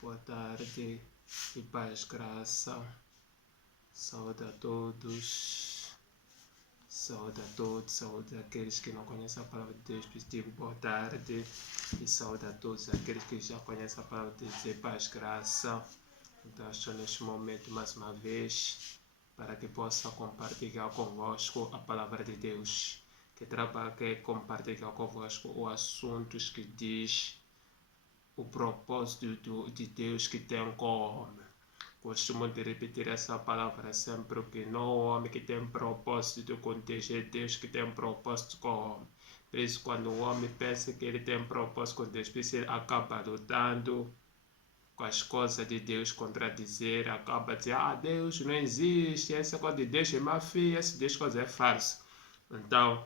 boa tarde e paz, graça, saúde a todos, saúde àqueles que não conhecem a palavra de Deus, digo boa tarde e saúde a todos aqueles que já conhecem a palavra de Deus, paz, graça. Então estou neste momento mais uma vez para que possa compartilhar convosco a palavra de Deus, que compartilhar convosco os assuntos que diz o propósito de Deus que tem com o homem. Costumo de repetir essa palavra sempre, que não é o homem que tem propósito com Deus, é Deus que tem propósito com o homem. Por isso, quando o homem pensa que ele tem propósito com Deus, por isso ele acaba lutando com as coisas de Deus, contradizer, acaba dizendo, Deus não existe, essa coisa de Deus é má fé, essa Deus coisa é falsa. Então,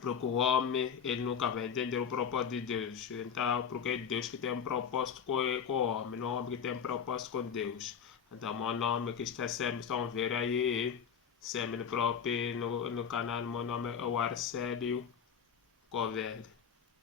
porque o homem ele nunca vai entender o propósito de Deus. Então, porque é Deus que tem um propósito com o homem, não o homem que tem um propósito com Deus. Então, meu nome que está sempre, estão a ver aí, sempre no canal, meu nome é o Arcélio Covelho.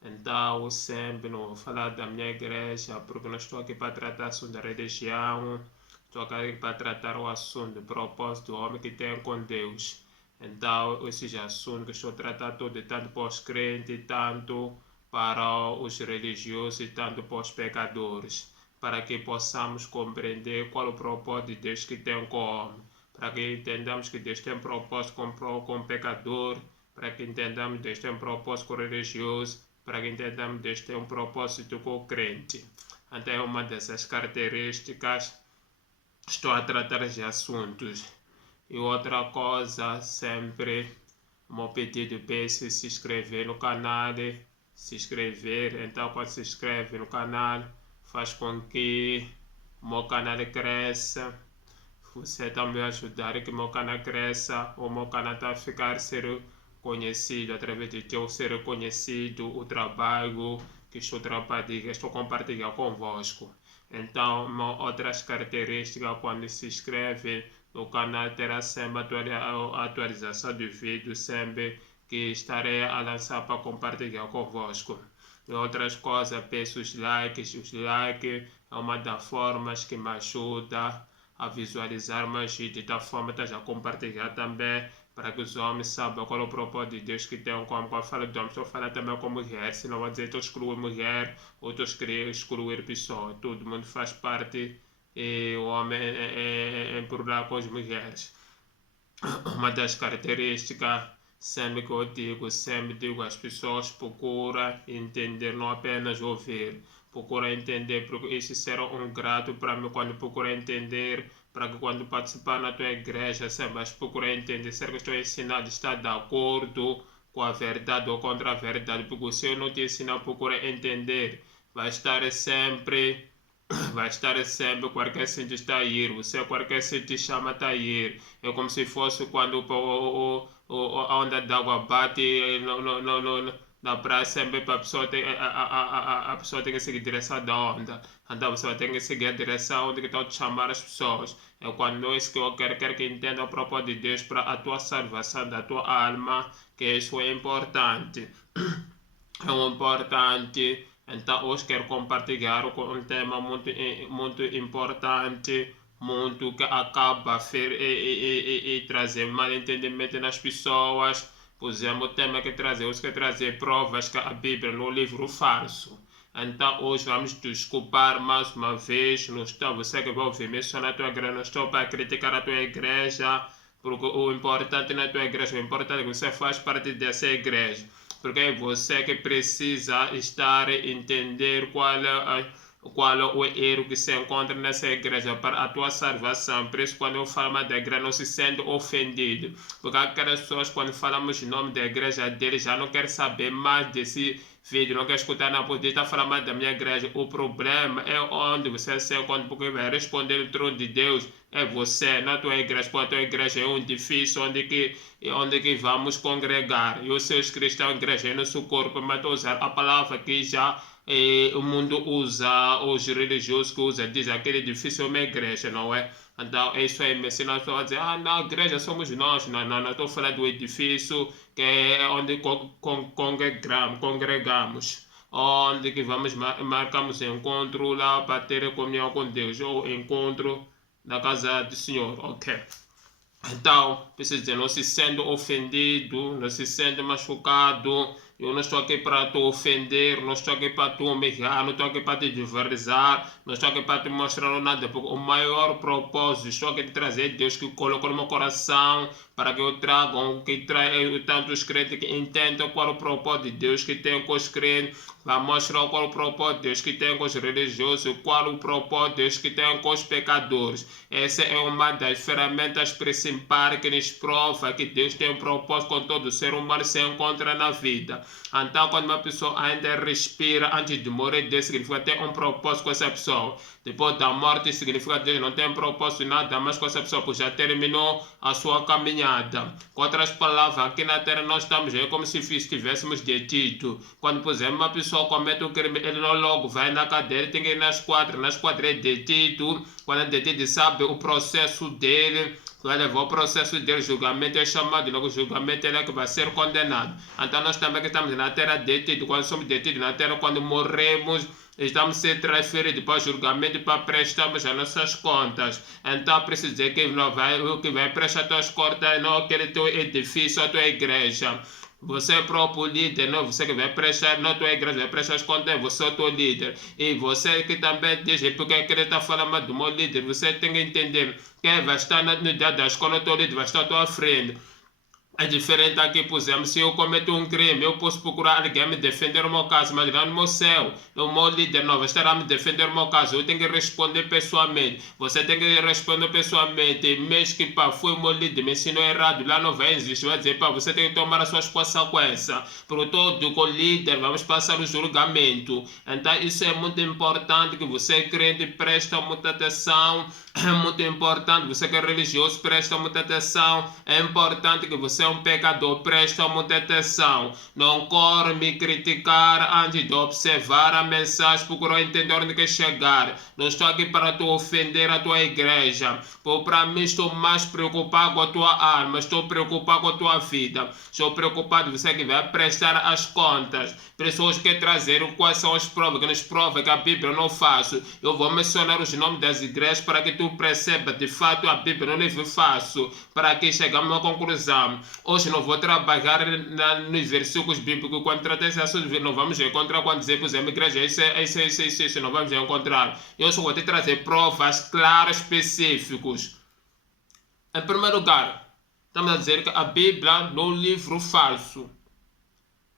Então, sempre não vou falar da minha igreja, porque não estou aqui para tratar assunto da religião, estou aqui para tratar o assunto do propósito do homem que tem com Deus. Então, esses assuntos que estou a tratar todo, tanto para os crentes, tanto para os religiosos e tanto para os pecadores, para que possamos compreender qual é o propósito de Deus que tem com o homem, para que entendamos que Deus tem propósito com o pecador, para que entendamos que Deus tem propósito com o religioso, para que entendamos que Deus tem um propósito com o crente. Então, é uma dessas características, estou a tratar de assuntos. E outra coisa, sempre, meu pedido é se inscrever no canal, então quando se inscreve no canal, faz com que o meu canal cresça, você também ajudar que o meu canal cresça, o meu canal está a ficar ser conhecido, através de teu ser reconhecido, o trabalho que estou compartilhando convosco. Então, outras características, quando se inscreve no canal, terá sempre a atualização do vídeo, sempre que estarei a lançar para compartilhar convosco. E outras coisas, peço os likes é uma das formas que me ajuda a visualizar mais vídeos, da forma que a compartilhar também, para que os homens saibam qual é o propósito de Deus que tem como. Quando falo de homem, estou falando também com mulher, senão vou dizer que estou excluindo mulher ou estou excluindo pessoa. Todo mundo faz parte e o homem é plural com as mulheres. Uma das características, sempre digo às pessoas, procura entender, não apenas ouvir. Procura entender, porque isso será um grato para mim quando procura entender, para que quando participar na tua igreja, sempre procura entender, será que estou ensinando, está de acordo com a verdade ou contra a verdade, porque se eu não te ensinar, procura entender, vai estar sempre qualquer sítio está a ir, você qualquer sítio chama a ir, é como se fosse quando a onda d'água bate na praia, sempre para a pessoa tem que seguir a direção da onda, então você tem que seguir a direção onde estão te chamar as pessoas. É quando isso que eu quero que entenda o propósito de Deus para a tua salvação da tua alma, que isso é importante. É importante. Então, hoje quero compartilhar um tema muito importante, muito que acaba a trazer mal entendimento nas pessoas. Por exemplo, o tema que trazer, hoje quer trazer provas que a Bíblia no livro falso. Então, hoje vamos desculpar mais uma vez. Não estou, você que vai ouvir mencionar a tua igreja, não estou para criticar a tua igreja, porque o importante na tua igreja, o importante é que você faz parte dessa igreja. Porque é você que precisa estar e entender qual é o erro que se encontra nessa igreja para a tua salvação. Por isso, quando eu falo da igreja, não se sente ofendido. Porque aquelas pessoas, quando falamos em nome da igreja deles, já não querem saber mais desse vídeo, não quer escutar, não pode estar falando mais da minha igreja. O problema é onde você se encontra, porque vai responder o trono de Deus. É você, na tua igreja, porque a tua igreja é um edifício onde que vamos congregar. E os seus cristãos, igreja é nosso corpo, mas usar a palavra que já o mundo usa, os religiosos que usam, diz aquele edifício é uma igreja, não é? Então, isso aí, se nós estamos a dizer, na igreja somos nós, não estou falando do edifício que é onde congregamos. onde que marcamos encontro lá para ter comunhão com Deus, ou encontro na casa do Senhor, ok? Então, preciso dizer, não se sendo ofendido, não se sendo machucado. Eu não estou aqui para te ofender, não estou aqui para te humilhar, não estou aqui para te diversar, não estou aqui para te mostrar nada, porque o maior propósito, estou aqui de trazer Deus que colocou no meu coração para que eu traga, tantos crentes que entendam qual é o propósito de Deus que tem com os crentes, para mostrar qual é o propósito de Deus que tem com os religiosos, qual é o propósito de Deus que tem com os pecadores. Essa é uma das ferramentas principais que nos prova que Deus tem um propósito com todo ser humano se encontra na vida. Então, quando uma pessoa ainda respira antes de morrer, Deus significa que tem um propósito com essa pessoa. Depois da morte, significa que Deus não tem propósito nada mais com essa pessoa, porque já terminou a sua caminhada. Com outras palavras, aqui na Terra nós estamos aí como se estivéssemos detidos. Quando, por exemplo, uma pessoa comete um crime, ele não logo vai na cadeia, ele tem que ir nas quadras é detido. Quando é detido, sabe o processo dele. Vai levar o processo dele, julgamento é chamado, logo o julgamento é que vai ser condenado. Então nós também que estamos na terra detidos, quando somos detidos na terra, quando morremos, estamos a ser transferidos para o julgamento para prestarmos as nossas contas. Então preciso dizer que o que vai prestar as tuas contas não é aquele teu edifício, a tua igreja. Você é o próprio líder, não? Você que vai prestar na tua igreja, vai prestar as contas, você é o teu líder. E você que também diz, porque ele está falando do meu líder, você tem que entender quem vai estar no dia das contas, o teu líder vai estar à tua frente. É diferente aqui, por exemplo, se eu cometo um crime, eu posso procurar alguém me defender no meu caso, mas lá no meu céu, o meu líder não vai estar a me defender no meu caso, eu tenho que responder pessoalmente. Você tem que responder pessoalmente, mesmo que foi o meu líder, me ensinou errado, lá não vai existir, vai dizer, você tem que tomar as suas consequências. Por todo o líder, vamos passar o julgamento. Então isso é muito importante, que você crente presta muita atenção, é muito importante, você que é religioso presta muita atenção, é importante que você é um pecador, presta muita atenção. Não corre me criticar antes de observar a mensagem, procura entender onde quer chegar. Não estou aqui para te ofender a tua igreja, porque para mim estou mais preocupado com a tua alma, estou preocupado com a tua vida, estou preocupado com você que vai prestar as contas. Pessoas que trazer quais são as provas, que nos prova que a Bíblia não faço. Eu vou mencionar os nomes das igrejas para que tu perceba de fato a Bíblia não livro faço, para que chegamos a uma conclusão. Hoje não vou trabalhar nos versículos bíblicos, quando tratar esse assunto não vamos encontrar, quando dizer, por exemplo, igreja, isso, não vamos encontrar. Eu só vou te trazer provas claras, específicas. Em primeiro lugar, estamos a dizer que a Bíblia não é um livro falso.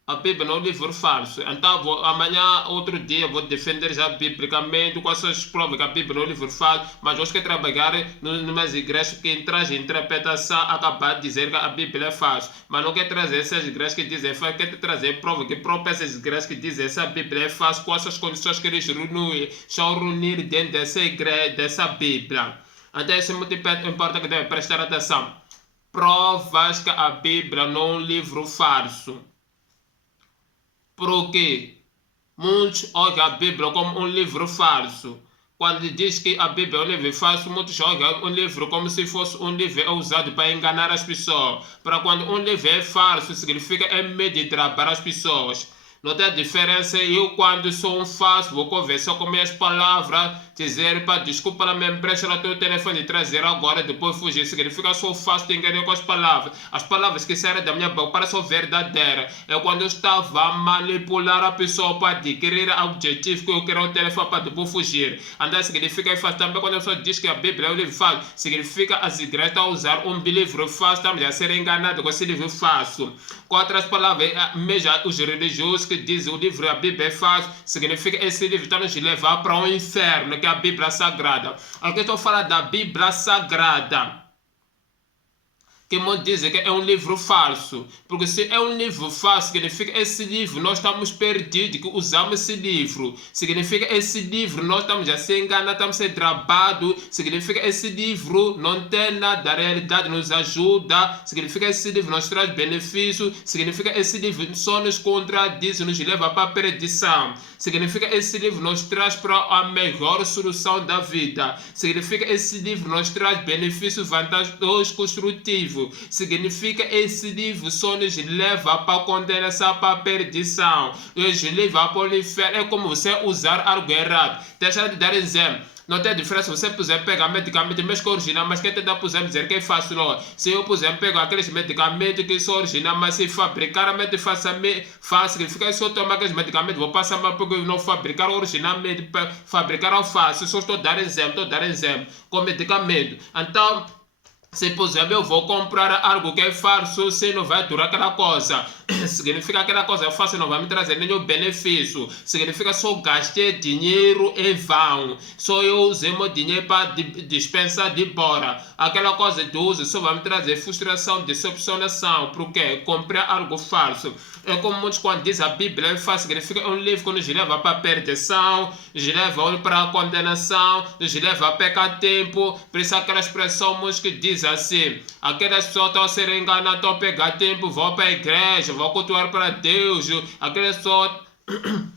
A Bíblia não é um livro falso. Então, amanhã, outro dia, vou defender já biblicamente quais são as provas que a Bíblia não é um livro falso. Mas hoje quero trabalhar numas igrejas que trazem interpretação, acabar de dizer que a Bíblia é falsa. Mas não quer trazer essas igrejas que dizem falso, quer trazer prova que próprias essas igrejas que dizem essa Bíblia é falsa, quais as condições que eles estão reunir dentro dessa igreja, dessa Bíblia. Então, isso é muito importante que deve prestar atenção. Provas que a Bíblia não é um livro falso. Porque muitos olham a Bíblia como um livro falso. Quando diz que a Bíblia é um livro falso, muitos olham um livro como se fosse um livro usado para enganar as pessoas. Para quando um livro é falso, significa é meio de trabalhar as pessoas. Não tem diferença. Eu, quando sou um falso, vou conversar com minhas palavras, dizer, desculpa, lá me empresta o teu telefone e trazer agora, depois fugir. Significa sou falso, tem que ir com as palavras. As palavras que saem da minha boca parecem verdadeiras. É quando eu estava a manipular a pessoa para adquirir o objetivo que eu quero o telefone para depois fugir. Andar significa falso. Também quando a pessoa diz que a Bíblia é um livro falso, significa as igrejas estão a usar um livro falso, estamos a ser enganados com esse livro falso. Com outras palavras, mesmo os religiosos que dizem o livro a Bíblia é falso, significa que esse livro está nos levar para o inferno, que é a Bíblia Sagrada. Aqui estou falando da Bíblia Sagrada, que muitos dizem que é um livro falso. Porque se é um livro falso, significa que esse livro nós estamos perdidos, que usamos esse livro. Significa que esse livro nós estamos a ser enganados, estamos a ser trabalhados. Significa que esse livro não tem nada da realidade, nos ajuda. Significa que esse livro nos traz benefícios. Significa que esse livro só nos contradiz, nos leva para a perdição. Significa que esse livro nos traz para a melhor solução da vida. Significa que esse livro nos traz benefícios vantajosos, construtivos. livro, significa esse livro só nos leva para a condenação, para a perdição, nos leva para o inferno. É como você usar algo errado. Deixa de dar exemplo. Não tem diferença se você puser pegar medicamento mesmo que original, mas quem tenta puser dizer que é fácil, não. Se eu puser pegar aqueles medicamentos que são originais, mas se fabricar fácil, significa se eu tomar aqueles medicamentos, vou passar mal porque não fabricaram originalmente, fabricaram fácil. Só estou dando exemplo, com medicamento. Então, se, por exemplo, eu vou comprar algo que é falso, se não vai durar aquela coisa, significa que aquela coisa é fácil, não vai me trazer nenhum benefício. Significa que só gastei dinheiro em vão. Só eu usei meu dinheiro para dispensar de embora. Aquela coisa de uso só vai me trazer frustração, decepcionação, porque comprei algo falso. É como muitos quando diz a Bíblia é fácil, significa um livro que nos leva para a perdição, nos leva para a condenação, nos leva a pecar tempo. Por isso aquela expressão muitos que diz assim, aquelas pessoas estão a ser enganadas, estão a pegar tempo, vão para a igreja, vão cultuar para Deus, aquelas pessoas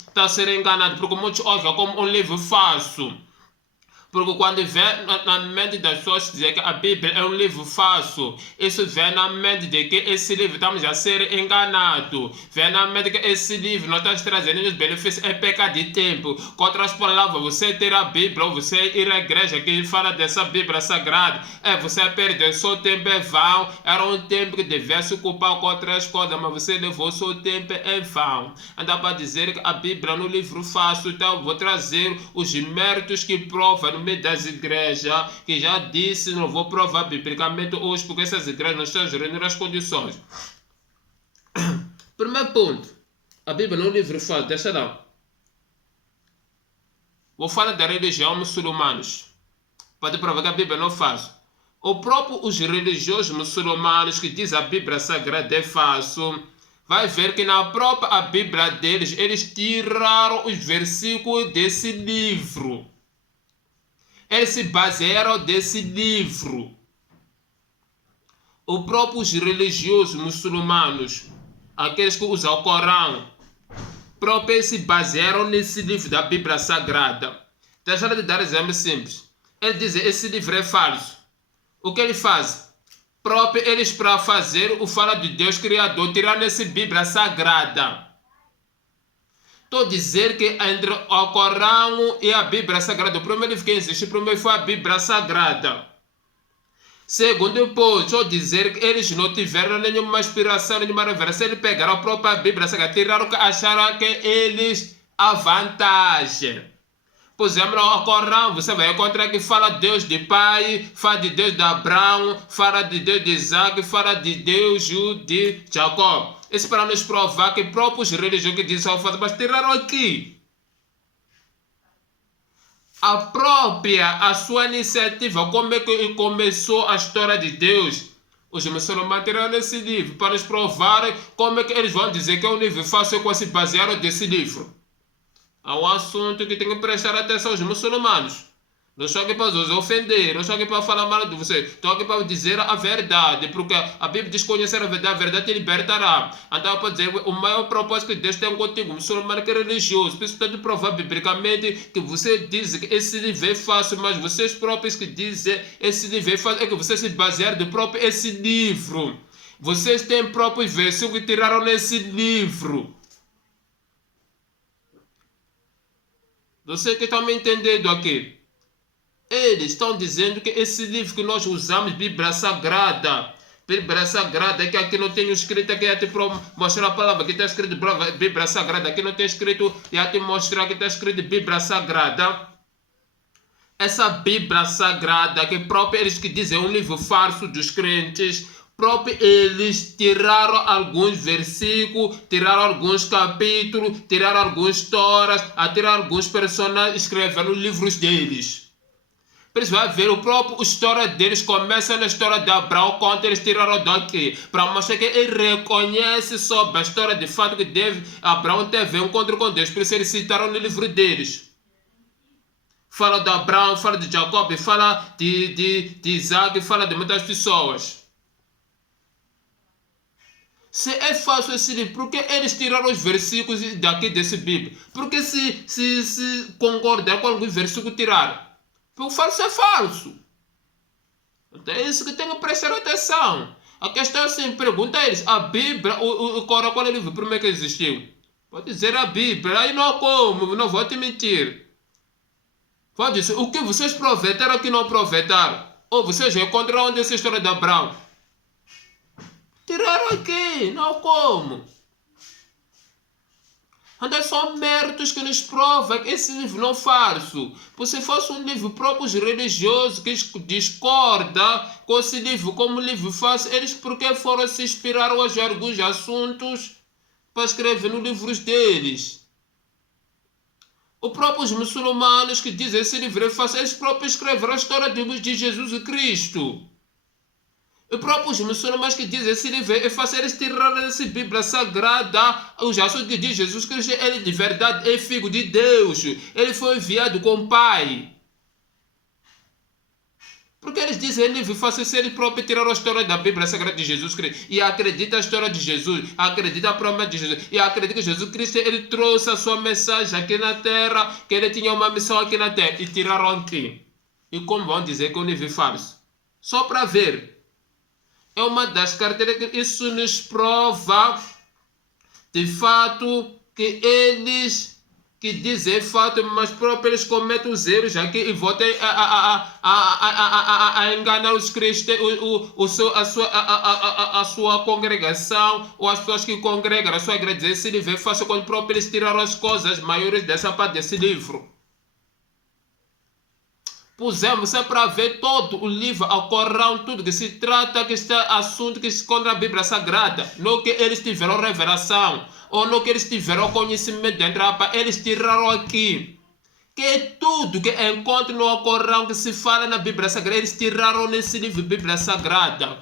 estão a ser enganadas, porque muitos ouvem como um livro falso. Porque quando vem na mente das pessoas dizer que a Bíblia é um livro falso, isso vem na mente de que esse livro estamos a ser enganados. Vem na mente que esse livro não está trazendo os benefícios, é perca de tempo. Com outras palavras, você ter a Bíblia ou você ir à igreja que fala dessa Bíblia sagrada, você perdeu seu tempo em vão. Era um tempo que devia se ocupar com outras coisas, mas você levou seu tempo em vão. Anda para dizer que a Bíblia é um livro falso, então vou trazer os méritos que provam no meio das igrejas, que já disse, não vou provar biblicamente hoje, porque essas igrejas não estão reunindo as condições. Primeiro ponto, a Bíblia não é um livro falso, deixa lá. Vou falar da religião muçulmanos, para provar que a Bíblia não é falso. O próprio os religiosos muçulmanos que dizem a Bíblia sagrada é falso, vai ver que na própria a Bíblia deles, eles tiraram os versículos desse livro. Eles se basearam desse livro. Os próprios religiosos muçulmanos, aqueles que usam o Corão, próprios se basearam nesse livro da Bíblia Sagrada. Deixa eu dar um exemplo simples. Eles dizem que esse livro é falso. O que eles fazem? Próprio eles para fazer o fala de Deus Criador, tirar nessa Bíblia Sagrada. Estou a dizer que entre o Corão e a Bíblia Sagrada, o primeiro livro que existe, primeiro foi a Bíblia Sagrada. Segundo, estou a dizer que eles não tiveram nenhuma inspiração, nenhuma revelação. Eles pegaram a própria Bíblia Sagrada, tiraram que acharam que eles a vantagem. Por exemplo, no Corão você vai encontrar que fala Deus de Pai, fala de Deus de Abraão, fala de Deus de Isaac, fala de Deus de Jacó. Isso para nos provar que próprios religiosos que dizem ao fato, mas tiraram aqui. A sua iniciativa, como é que começou a história de Deus? Os muçulmanos tiraram esse livro para nos provar como é que eles vão dizer que é um livro fácil com se basearam desse livro. É um assunto que tem que prestar atenção aos muçulmanos. Não estou aqui para os ofender, não estou aqui para falar mal de você. Estou aqui para dizer a verdade, porque a Bíblia diz conhecer a verdade te libertará. Então, para dizer, o maior propósito que Deus tem contigo, muçulmano que é religioso, precisa provar biblicamente que você diz que esse livro é fácil, mas vocês próprios que dizem esse livro é fácil, é que vocês se basearam do próprio esse livro. Vocês têm próprios versículos que tiraram nesse livro. Você que está me entendendo aqui? Eles estão dizendo que esse livro que nós usamos, Bíblia Sagrada, é que aqui não tem escrito, aqui é te mostrar a palavra, aqui está escrito Bíblia Sagrada, aqui não tem escrito, e te mostrar que está escrito Bíblia Sagrada. Essa Bíblia Sagrada, que próprio eles que dizem é um livro falso dos crentes, próprio eles tiraram alguns versículos, tiraram alguns capítulos, tiraram algumas histórias, tiraram alguns personagens, escreveram livros deles. Por isso vai ver, o próprio história deles começa na história de Abraão, quando eles tiraram daqui, para mostrar que ele reconhece sobre a história de fato que Abraão teve um encontro com Deus, por isso eles citaram no livro deles. Fala de Abraão, fala de Jacob, fala de Isaac, fala de muitas pessoas. Se é fácil esse livro, por que eles tiraram os versículos daqui desse Bíblia? Porque se concordar com alguns versículos tiraram. Porque o falso é falso. Então é isso que tem que prestar atenção. A questão é assim, pergunta a eles, a Bíblia, o Corão, qual é o livro primeiro que existiu? Pode dizer a Bíblia, aí não há como, não vou te mentir. Pode dizer, o que vocês profetaram que não profetaram? Ou vocês encontraram onde essa história de Abraão? Tiraram aqui, não há como. Então são méritos que nos provam que esse livro não é falso. Porque se fosse um livro próprio religioso que discorda com esse livro como livro falso, eles por que foram se inspirar hoje em alguns assuntos para escrever nos livros deles? Os próprios muçulmanos que dizem esse livro é falso, eles próprios escreveram a história de Jesus Cristo. Os próprios muçulmanos que dizem esse livro é fácil, eles tiraram essa Bíblia Sagrada, os assuntos que diz Jesus Cristo, ele de verdade é filho de Deus, ele foi enviado com o Pai. Porque eles dizem livro fácil se eles próprios tiraram a história da Bíblia Sagrada de Jesus Cristo e acreditam a história de Jesus, acredita a promessa de Jesus e acredita que Jesus Cristo ele trouxe a sua mensagem aqui na Terra, que ele tinha uma missão aqui na Terra e tiraram aqui. E como vão dizer que é um livro falso? Só para ver. É uma das características que isso nos prova de fato que eles que dizem fato, mas próprios eles cometem os erros aqui e voltam a enganar os cristãos, a sua congregação, ou as pessoas que congregam a sua igreja. Esse livro é fácil quando próprios eles tiraram as coisas maiores dessa parte desse livro. Pusemos é para ver todo o livro, o Corão, tudo que se trata, que está assunto que se encontra na Bíblia Sagrada. Não que eles tiveram revelação, ou não que eles tiveram conhecimento dentro da Bíblia, eles tiraram aqui. Que é tudo que encontra no Corão, que se fala na Bíblia Sagrada, eles tiraram nesse livro Bíblia Sagrada.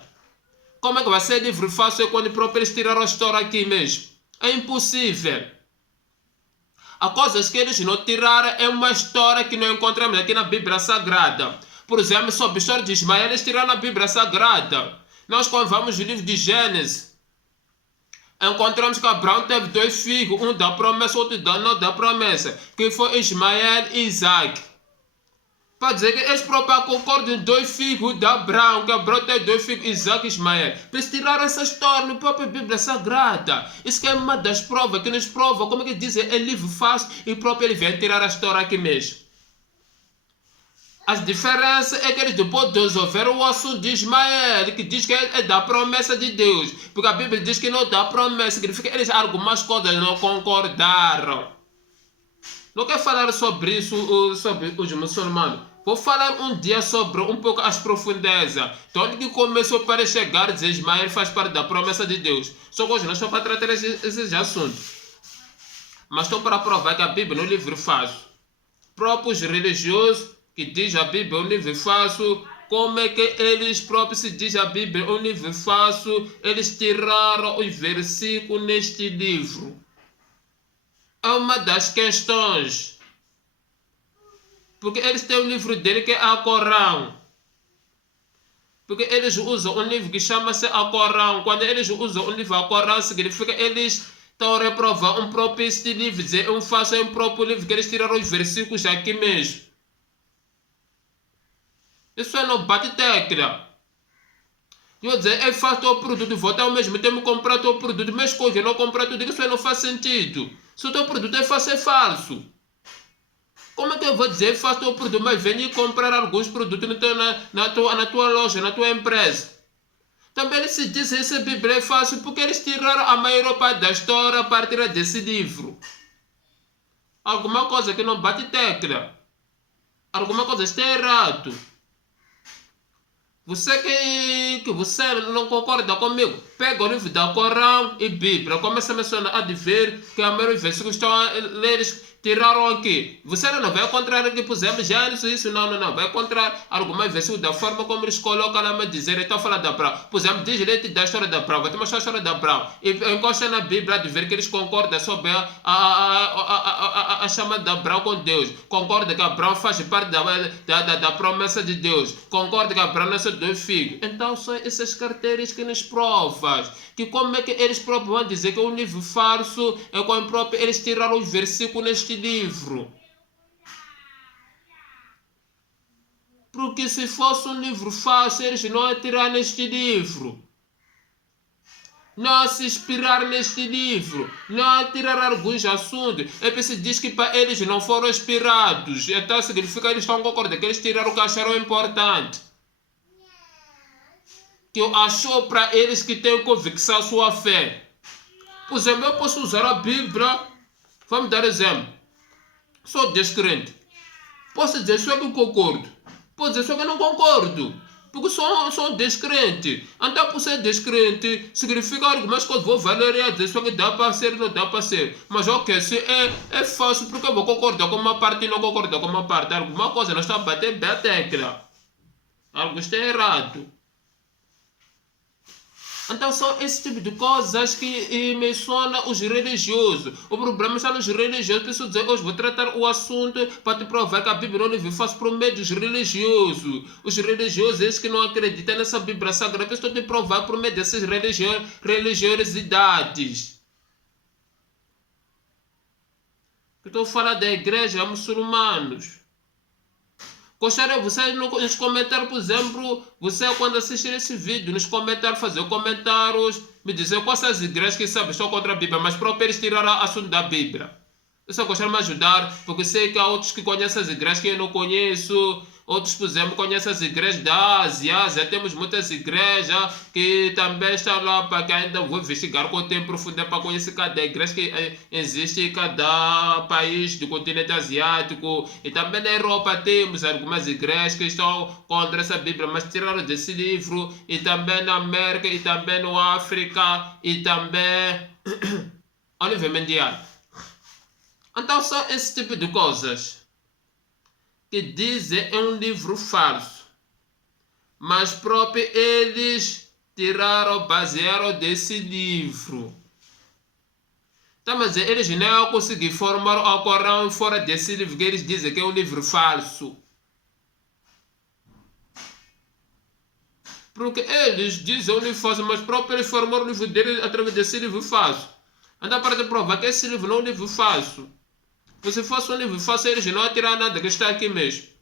Como é que vai ser livro fácil quando próprio eles tiraram a história aqui mesmo? É impossível. As coisas que eles não tiraram é uma história que não encontramos aqui na Bíblia Sagrada. Por exemplo, sobre a história de Ismael, eles tiraram na Bíblia Sagrada. Nós, quando vamos no livro de Gênesis, encontramos que Abraão teve 2 filhos, um da promessa, outro não da promessa, que foi Ismael e Isaac. Para dizer que eles próprios concordam em 2 filhos de Abraão, que Abraão tem 2 filhos, Isaac e Ismael. Eles tiraram essa história na própria Bíblia Sagrada. Isso que é uma das provas que nos prova, como é que dizem, é livro fácil e próprio ele vem tirar a história aqui mesmo. As diferenças é que eles depois resolveram o assunto de Ismael, que diz que é da promessa de Deus. Porque a Bíblia diz que não dá promessa, significa que eles algumas coisas não concordaram. Não quero falar sobre isso, sobre os muçulmanos. Vou falar um dia sobre um pouco as profundezas. De onde que começou para chegar a dizer Ismael faz parte da promessa de Deus. Só que hoje nós estamos para tratar esses assuntos. Mas estou para provar que a Bíblia é um livro falso. Próprios religiosos que dizem a Bíblia é um livro falso. Como é que eles próprios se dizem a Bíblia é um livro falso? Eles tiraram os versículos neste livro. É uma das questões. Porque eles têm um livro dele que é a Corão. Porque eles usam um livro que chama-se a Corão. Quando eles usam um livro a Corão, significa que eles estão a reprovar um próprio este livro. Dizer um falso é um próprio livro que eles tiraram os versículos aqui mesmo. Isso é não bate tecla. Eu vou dizer, é fácil o produto, vou ao mesmo tempo comprar o produto, mas coisa, não comprar tudo, isso aí não faz sentido. Se o teu produto é fácil, é falso. Como é que eu vou dizer, faço o produto, mas venha comprar alguns produtos na tua loja, na tua empresa? Também eles se dizem que essa Bíblia é fácil porque eles tiraram a maior parte da história a partir desse livro. Alguma coisa que não bate tecla. Alguma coisa está errado. Você que você não concorda comigo, pega o livro da Corão e Bíblia, começa a mencionar, a ver que a maioria dos versículos estão a ler, tiraram aqui. Você não vai encontrar aqui, por exemplo, Gênesis, isso, não. Vai encontrar algumas versículos da forma como eles colocam lá, mas dizer, então fala da Abraão. Por exemplo, diz direito da história da Abraão, vai te mostrar a história da Abraão. E encosta na Bíblia de ver que eles concordam sobre a chamada de Abraão com Deus. Concorda que Abraão faz parte da promessa de Deus. Concorda que Abraão nasceu de 2 filhos. Então são essas carteiras que nos provas. Que como é que eles próprios vão dizer que é um livro falso, é como próprio eles tiraram os versículos neste livro. Porque se fosse um livro falso, eles não iam tirar neste livro. não se inspirar neste livro, não tirar alguns assuntos. É preciso diz que para eles não foram inspirados. Então significa que eles estão concordando que eles tiraram o que acharam importante. Que achou para eles que têm convicção a sua fé. Por exemplo, eu posso usar a Bíblia. Vamos dar exemplo. Sou descrente. Posso dizer só que eu concordo. Posso dizer só que eu não concordo. Porque sou descrente. Então, por ser descrente, significa que algumas coisas vou valer dizer só que dá para ser, não dá para ser. Mas ok, se é fácil, porque eu vou concordar com uma parte e não concordar com uma parte. Alguma coisa não está a bater bem a tecla. Algo está errado. Então são esse tipo de coisas que menciona os religiosos. O problema está nos religiosos. Preciso dizer, hoje vou tratar o assunto para te provar que a Bíblia não livre faz por meio dos religiosos. Os religiosos, esses que não acreditam nessa Bíblia Sagrada, preciso te provar por meio dessas religiosidades. Estou a falar da igreja muçulmanos. Gostaria você nos comentários, por exemplo, você quando assistir esse vídeo, nos comentários, fazer comentários, me dizer quais são as igrejas que sabem estão contra a Bíblia, mas para eles tirar o assunto da Bíblia. Eu só gostaria de me ajudar, porque sei que há outros que conhecem as igrejas que eu não conheço. Outros, por exemplo, conhecem as igrejas da Ásia. Temos muitas igrejas que também estão lá para que ainda vou investigar com o tempo profundo para conhecer cada igreja que existe em cada país do continente asiático. E também na Europa temos algumas igrejas que estão contra essa Bíblia, mas tiraram desse livro. E também na América, e também no África, e também a nível mundial. Então são esse tipo de coisas que dizem é um livro falso, mas próprio eles tiraram, basearam desse livro. Então, mas eles não conseguiram formar o Corão fora desse livro que eles dizem que é um livro falso. Porque eles dizem um livro falso, mas próprio eles formaram o livro deles através desse livro falso. Então, para te provar que esse livro não é um livro falso. Se fosse um livro fácil, eles não tirar nada que está aqui mesmo.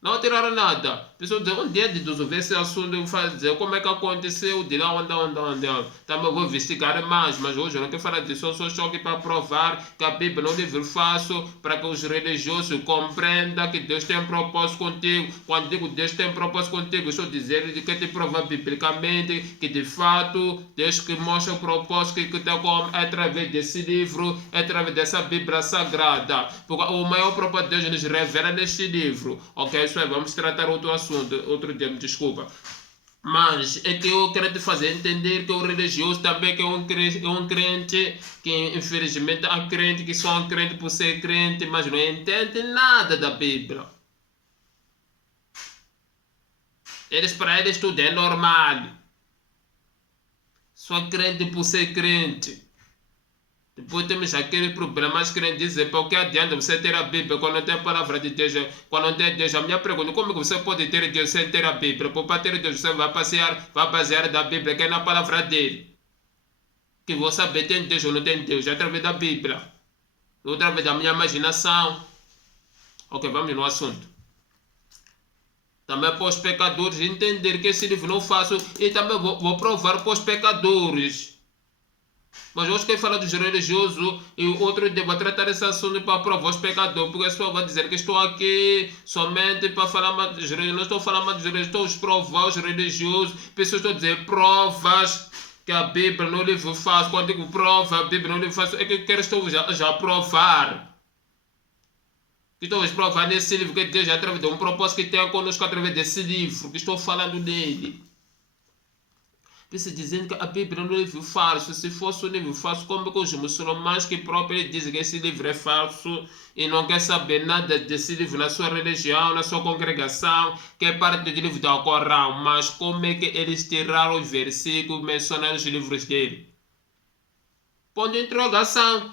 Não tiraram nada. Pessoal, um dia de resolver esse assunto, eu vou fazer como é que aconteceu, de lá onde. Também vou investigar mais, mas hoje eu não quero falar disso. Eu só estou aqui para provar que a Bíblia não é um livro fácil, para que os religiosos compreendam que Deus tem um propósito contigo. Quando digo Deus tem um propósito contigo, estou dizendo que te provar biblicamente que de fato Deus que mostra o propósito que tem como é através desse livro, é através dessa Bíblia Sagrada. Porque o maior propósito de Deus nos revela neste livro, ok? Isso é, vamos tratar outro assunto, outro dia, me desculpa. Mas é que eu quero te fazer entender que o religioso também que é um crente, que infelizmente há crente que são crente por ser crente, mas não entende nada da Bíblia. Para eles tudo é normal. Só crente por ser crente. Depois temos aquele problema, mas querem dizer, para o que adianta você ter a Bíblia quando não tem a palavra de Deus, quando não tem Deus? A minha pergunta, como que você pode ter Deus sem ter a Bíblia? Para ter Deus, você vai basear da Bíblia, que é na palavra dele. Que você saber tem Deus ou não tem Deus, é através da Bíblia. Ou através da minha imaginação. Ok, vamos no assunto. Também para os pecadores entender que esse livro não faço, e também vou provar para os pecadores. Mas hoje quem fala dos religiosos e o outro dia vou tratar esse assunto para provar os pecadores, porque a pessoa vai dizer que estou aqui somente para falar mais dos religiosos. Não estou falando mais dos religiosos, estou a provar os religiosos. Pessoas estão a dizer provas que a Bíblia não livro faz. Quando digo prova, a Bíblia não livro faz, é que eu quero estou já provar. Que estou a provar nesse livro que Deus já através de um propósito que tem conosco através desse livro, que estou falando dele. Isso dizendo que a Bíblia não é um livro falso. Se fosse um livro falso, como que os muçulmanos que próprios dizem que esse livro é falso e não quer saber nada desse livro na sua religião, na sua congregação, que é parte do livro do Corão, mas como é que eles tiraram os versículos mencionando os livros dele? Ponto de interrogação.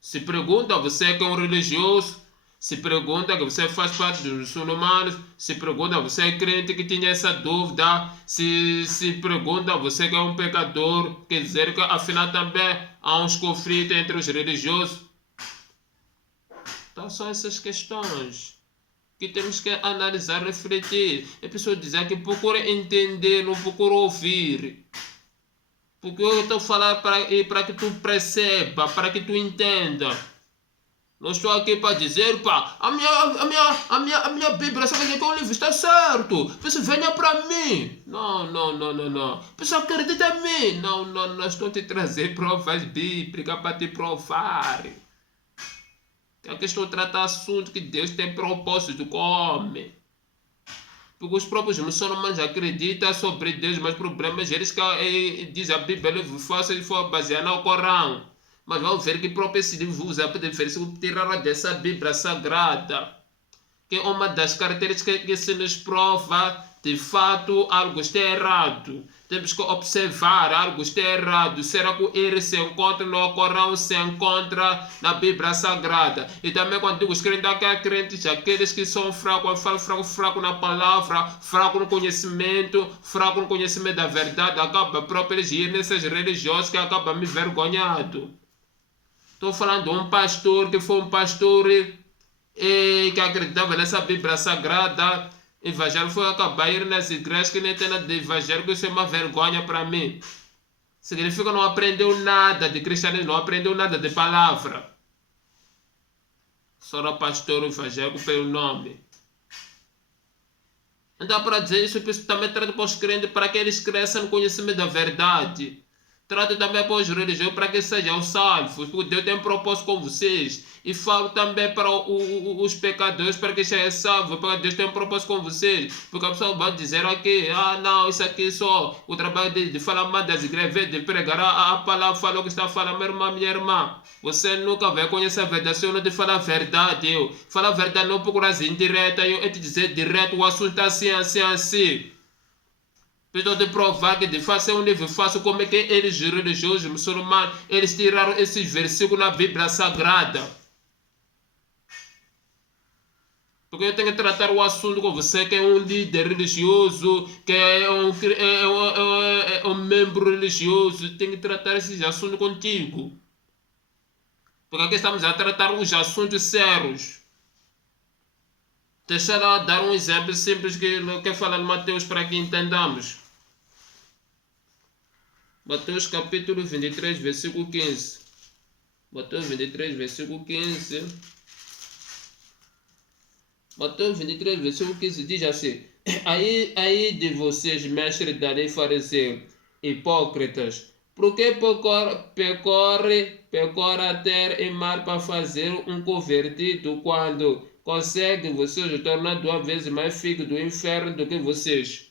Se pergunta, você que é um religioso, se pergunta que você faz parte dos muçulmanos, se pergunta você é crente que tinha essa dúvida, se pergunta você que é um pecador, quer dizer que afinal também há uns conflitos entre os religiosos. Então são essas questões que temos que analisar, refletir. A pessoa dizer que procura entender, não procura ouvir. Porque eu estou a falar para que tu perceba, para que tu entenda. Não estou aqui para dizer, pá, a minha Bíblia, sabe que o livro está certo. Você venha para mim. Não. Você acredita em mim. Não estou a te trazer provas bíblicas para te provar. Aqui estou a tratar assunto que Deus tem propósito com o homem. Porque os próprios muçulmanos acreditam sobre Deus, mas problemas eles que diz a Bíblia, livro fácil, ele for baseado no Corão. Mas vão ver que próprio esse livro usa para tirar dessa Bíblia sagrada. Que é uma das características que se nos prova, de fato, algo está errado. Temos que observar, algo está errado. Será que ele se encontra no Corão, se encontra na Bíblia Sagrada? E também quando digo os crentes, crentes, aqueles que são fracos, eu falo fraco na palavra, fraco no conhecimento da verdade, acaba próprio eles ir nesses religiosos que acabam me envergonhado. Estou falando de um pastor que foi um pastor que acreditava nessa Bíblia Sagrada. Evangélico foi acabar ir nas igrejas que nem tem nada de evangélico, isso é uma vergonha para mim. Significa que não aprendeu nada de cristianismo, não aprendeu nada de palavra. Só era pastor evangélico pelo nome. Então, para dizer isso, eu também trato para os crentes para que eles cresçam no conhecimento da verdade. Trato também para os religiosos para que sejam salvos, porque Deus tem um propósito com vocês. E falo também para os pecadores para que sejam salvos, porque Deus tem um propósito com vocês. Porque a pessoa vai dizer aqui, não, isso aqui é só o trabalho de falar mal das igrejas, de pregar a palavra, falou que está falando, minha irmã. Você nunca vai conhecer a verdade se eu não te falar a verdade. Falar a verdade não procurar indireta, eu te dizer direto, o assunto está assim. Estou de provar que de fato é um nível fácil como é que eles religiosos muçulmanos eles tiraram esses versículos na Bíblia Sagrada. Porque eu tenho que tratar o assunto com você que é um líder religioso, que é um membro religioso, tenho que tratar esses assuntos contigo. Porque aqui estamos a tratar os assuntos sérios. Deixa eu dar um exemplo simples que eu quero falar de Mateus para que entendamos. Mateus capítulo 23, versículo 15. Mateus 23, versículo 15. Mateus 23, versículo 15 diz assim: Aí de vocês, mestres da lei fariseu, hipócritas, por que pecora ter e mar para fazer um convertido quando consegue vocês tornar 2 vezes mais filho do inferno do que vocês?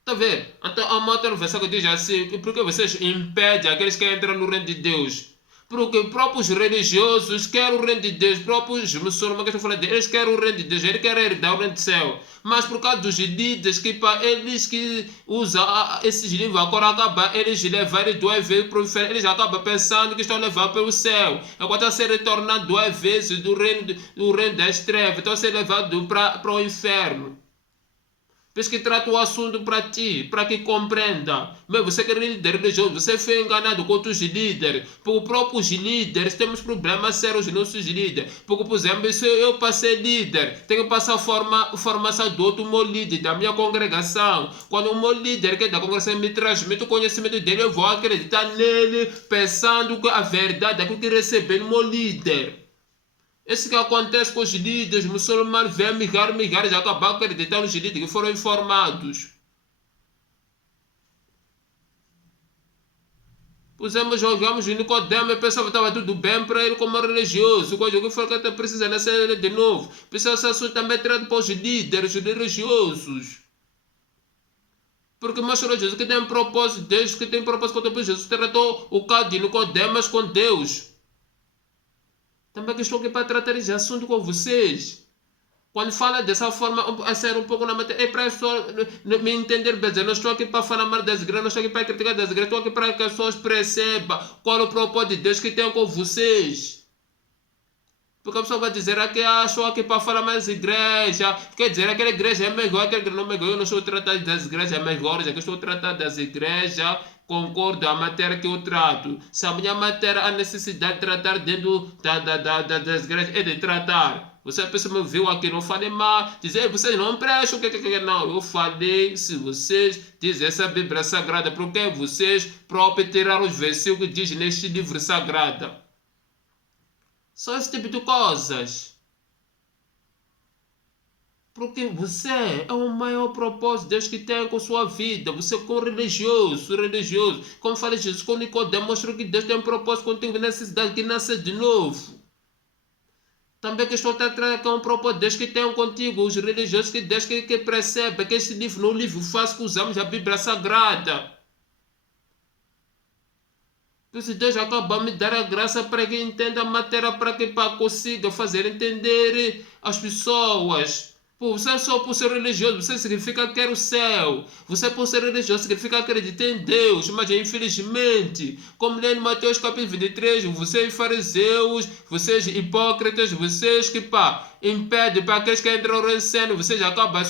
Está a ver? Então há uma outra versão que diz assim: porque vocês impedem aqueles que entram no reino de Deus? Porque próprios religiosos querem o reino de Deus, próprios muçulmanos que estão falando eles querem o reino de Deus, eles querem herdar o reino do céu. Mas por causa dos líderes que eles que usam esses livros, agora acabam eles levarem 2 vezes para o inferno, eles acabam pensando que estão levando para o céu. Agora estão se retornando 2 vezes do reino das trevas, estão se levando para o inferno. Por isso que trata o assunto para ti, para que compreenda. Mas você que é líder religioso, você foi enganado com outros líderes. Por próprios líderes, temos problemas sérios nos nossos líderes. Porque, por exemplo, se eu passei líder, tenho que passar a formação do outro meu líder, da minha congregação. Quando o meu líder que é da congregação me transmite o conhecimento dele, eu vou acreditar nele, pensando que a verdade é aquilo que recebi no meu líder. Isso que acontece com os líderes muçulmanos, vêm migalhas, acabar acreditando nos líderes que foram informados. Por exemplo, jogamos o Nicodemo e pensava que estava tudo bem para ele como religioso. Quando eu falei que precisa nascer de novo. Precisa ser assunto também trato para os líderes religiosos. Porque mais religioso que tem um propósito, Deus que tem propósito com Jesus tratou o caso de Nicodemo com Deus. Também que estou aqui para tratar esse assunto com vocês. Quando fala dessa forma, a ser um pouco na matéria, é para me entender bem. Eu não estou aqui para falar mal das igrejas, não estou aqui para criticar das igrejas, estou aqui para que as pessoas percebam qual é o propósito de Deus que tem com vocês. Porque a pessoa vai dizer que estou aqui para falar mais igreja. Quer dizer, aquela igreja é melhor, aquela igreja não é melhor. Eu não estou tratando das igrejas melhores, aqui estou tratando das igrejas. Concordo, a matéria que eu trato. Se a minha matéria há necessidade de tratar dentro das igrejas, é de tratar. Você me viu aqui, não falei mal. Dizer, vocês não prestam, o que. Não, eu falei, se vocês dizem essa Bíblia Sagrada, por que vocês próprios tiraram os versículos que diz neste livro sagrado? Só esse tipo de coisas. Porque você é o maior propósito Deus que tem com sua vida. Você é religioso. Como falei, Jesus com Nicodemo mostrou que Deus tem um propósito contigo, necessidade que nasce de novo. Também que estou tratando com um propósito Deus que tem contigo, os religiosos que Deus que percebe que esse livro não é um livro fácil que usamos a Bíblia Sagrada. Então, se Deus acaba me dar a graça para que entenda a matéria, para que consiga fazer entender as pessoas. Pô, você só por ser religioso, você significa que quer o céu. Você por ser religioso significa acreditar em Deus. Mas infelizmente, como lê em Mateus capítulo 23, vocês fariseus, vocês hipócritas, vocês que impedem para aqueles que entram no céu, vocês acabam,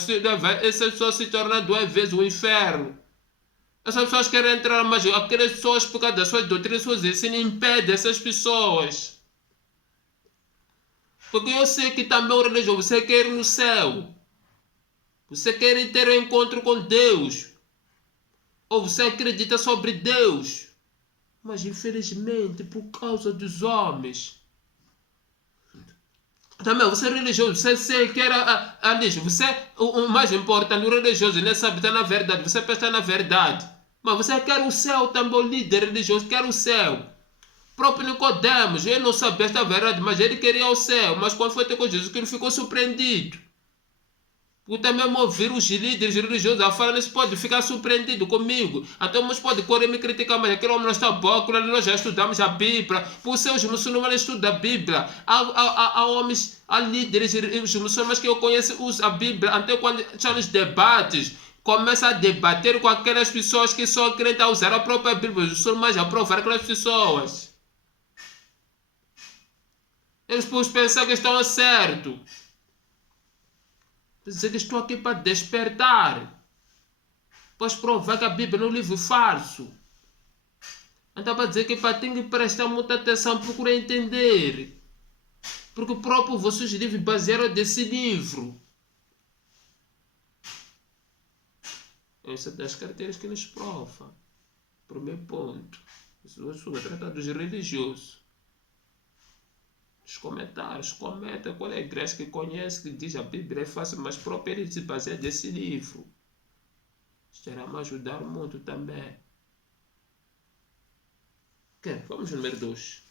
essas pessoas se tornam duas vezes o inferno. Essas pessoas querem entrar, mas aquelas pessoas, por causa das suas doutrinas, suas ensinos, impedem essas pessoas. Porque eu sei que também o religioso, você quer ir no céu. Você quer ter um encontro com Deus. Ou você acredita sobre Deus. Mas infelizmente, por causa dos homens. Também, você é religioso, você quer a lixo. Você, o mais importante, o religioso, nem sabe estar na verdade. Você pensa na verdade. Mas você quer o céu também, o líder religioso quer o céu. O próprio Nicodemos, ele não sabia esta verdade, mas ele queria o céu. Mas quando foi ter com Jesus, ele ficou surpreendido. Porque também ouvir os líderes religiosos a falar, eles podem ficar surpreendidos comigo. Até uns podem correr me criticar, mas aquele homem não está bom, nós já estudamos a Bíblia. Por ser os muçulmanos estudam a Bíblia. Há homens, há líderes, os muçulmanos que eu conheço usam a Bíblia. Até quando estão nos debates, começa a debater com aquelas pessoas que só querem usar a própria Bíblia. Os muçulmanos aprovar aquelas pessoas. Eles pensam que estão certo. Dizer que estou aqui para despertar. Pois provar que a Bíblia é um livro falso. Então para dizer que tem que prestar muita atenção, procurar entender. Porque o próprio vossos livros basearam desse livro. Essa é das carteiras que nos prova. Primeiro ponto. Isso é tratado dos religiosos. Os comentários, comenta qual é a igreja que conhece, que diz a Bíblia é fácil, mas próprio ele se baseia desse livro. Isso irá me ajudar muito também. Ok, vamos ao número 2.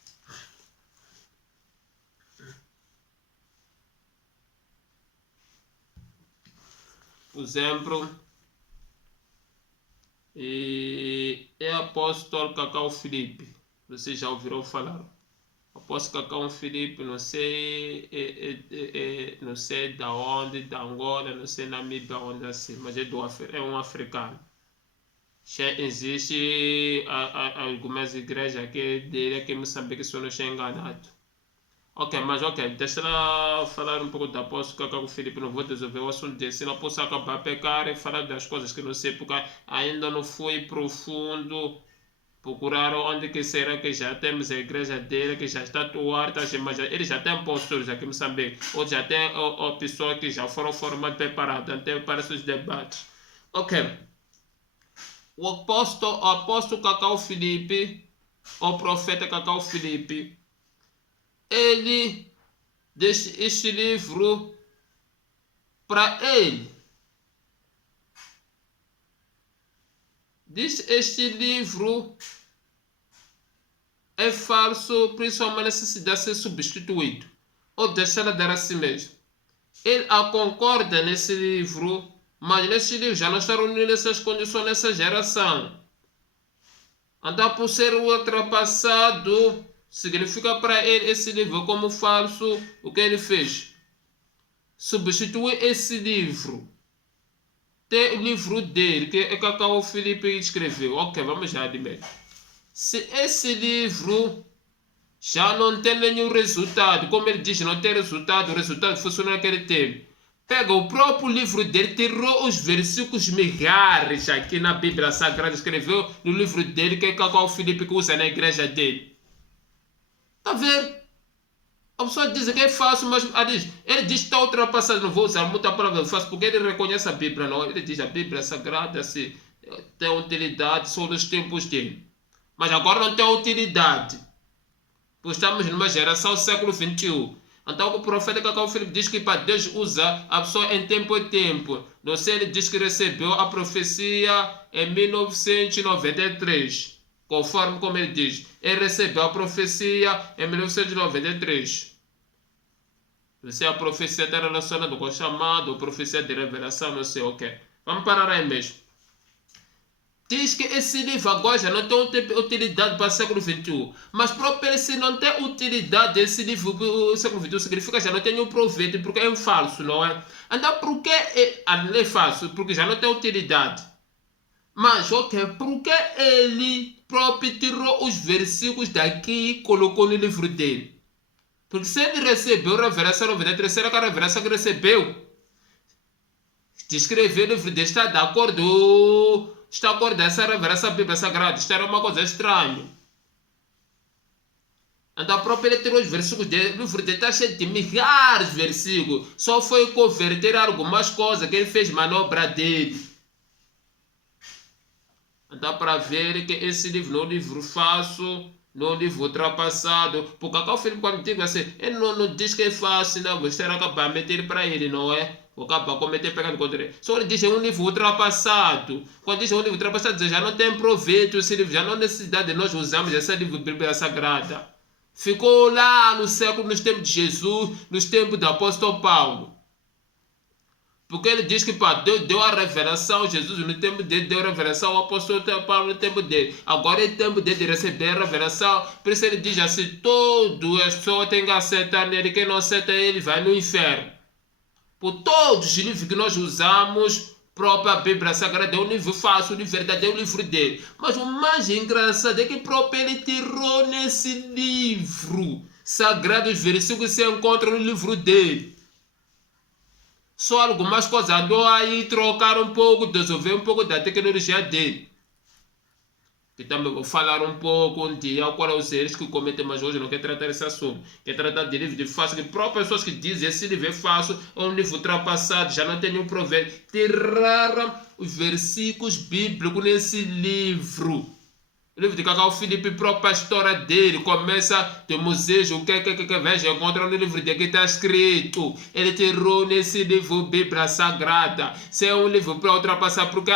Por exemplo, é apóstolo Cacau Filipe. Vocês já ouviram falar? Apóstolo Cacau Filipe, não sei da onde, da Angola, não sei Namíbia, onde assim, mas é um africano. Já existe algumas igrejas aqui dele aqui em Moçambique, se eu não estou enganado. Ok, deixa eu falar um pouco do apóstolo Cacau Filipe, não vou resolver o assunto desse, senão posso acabar a pecar e falar das coisas que não sei, porque ainda não fui profundo. Procurar onde que será que já temos a igreja dele, que já está atuar, mas ele já tem pastores aqui em Moçambique, ou já tem pessoas que já foram formadas, preparadas até para esses debates. Ok. O apóstolo Cacau Filipe, o profeta Cacau Filipe, ele deixa este livro para ele. Diz este livro é falso, principalmente a necessidade de ser substituído ou deixar de dar a si mesmo. Ele concorda nesse livro, mas nesse livro já não está reunido nessas condições nessa geração. Então, por ser ultrapassado, significa para ele esse livro como falso. O que ele fez? Substitui esse livro. Tem o livro dele, que é Cacau Filipe escreveu. Ok, vamos já admitir. Se esse livro já não tem nenhum resultado, como ele diz, não tem resultado, o resultado funciona naquele tempo. Pega o próprio livro dele, tirou os versículos milhares aqui na Bíblia Sagrada, escreveu no livro dele, que é Cacau Filipe que usa na igreja dele. Tá vendo? A pessoa diz que é fácil, mas ele diz que está ultrapassado. Não vou usar muita palavra fácil, porque ele reconhece a Bíblia, não. Ele diz que a Bíblia é sagrada, se tem utilidade só nos tempos dele. Mas agora não tem utilidade. Porque estamos numa geração do século XXI. Então o profeta Cacau Filipe diz que para Deus usa a pessoa em tempo e tempo. Não sei, ele diz que recebeu a profecia em 1993. Conforme como ele diz. Ele recebeu a profecia em 1993. Não sei, a profecia está relacionada com o chamado, a profecia de revelação, não sei o que. Vamos parar aí mesmo. Diz que esse livro agora já não tem utilidade para o século XXI. Mas próprio se não tem utilidade esse livro para o século XXI, significa que já não tem nenhum proveito, porque é um falso, não é? Então por que é falso? Porque já não tem utilidade. Mas ok, por que ele próprio tirou os versículos daqui e colocou no livro dele? Porque se ele recebeu a revelação 93, será que a revelação que recebeu de escrever o livro dele está de acordo? Está a acordar essa revelação Bíblia Sagrada? Isto era uma coisa estranha. Então a própria ele tirou os versículos dele, o livro dele está cheio de milhares de versículos. Só foi converter algumas coisas que ele fez manobra dele. Então para ver que esse livro não é um livro fácil, não é um livro ultrapassado. Porque acá o Filipe quando diz assim, ele não diz que é fácil, não, você era capaz de meter para ele, não é? Acaba cometer pecado contra ele. Só ele diz que é um livro ultrapassado. Quando diz que é um livro ultrapassado, já não tem proveito esse livro, já não há necessidade de nós usarmos esse livro de Bíblia Sagrada. Ficou lá no século, nos tempos de Jesus, nos tempos do apóstolo Paulo. Porque ele diz que Deus deu a revelação, Jesus no tempo dele deu a revelação ao apóstolo Paulo no tempo dele. Agora é tempo dele de receber a revelação. Por isso ele diz assim, todas as pessoas têm que aceitar nele, quem não aceita ele vai no inferno. Por todos os livros que nós usamos, própria Bíblia Sagrada é um livro fácil, de verdade é um livro dele. Mas o mais engraçado é que próprio ele tirou nesse livro sagrado os versículos que se encontram no livro dele. Só algumas coisas andou aí trocar um pouco, desenvolver um pouco da tecnologia dele. Que também vou falar um pouco um dia qual é os erros que cometem, mas hoje não quero tratar esse assunto. Quer tratar de livro de fácil, que próprias pessoas que dizem esse livro é fácil, é um livro ultrapassado, já não tem nenhum proveito. Tiraram os versículos bíblicos nesse livro. O livro de Cacau Filipe, própria história dele, começa, temos o que veja, encontra no livro dele que está escrito. Ele tirou nesse livro Bíblia Sagrada. Se é um livro para ultrapassar, porque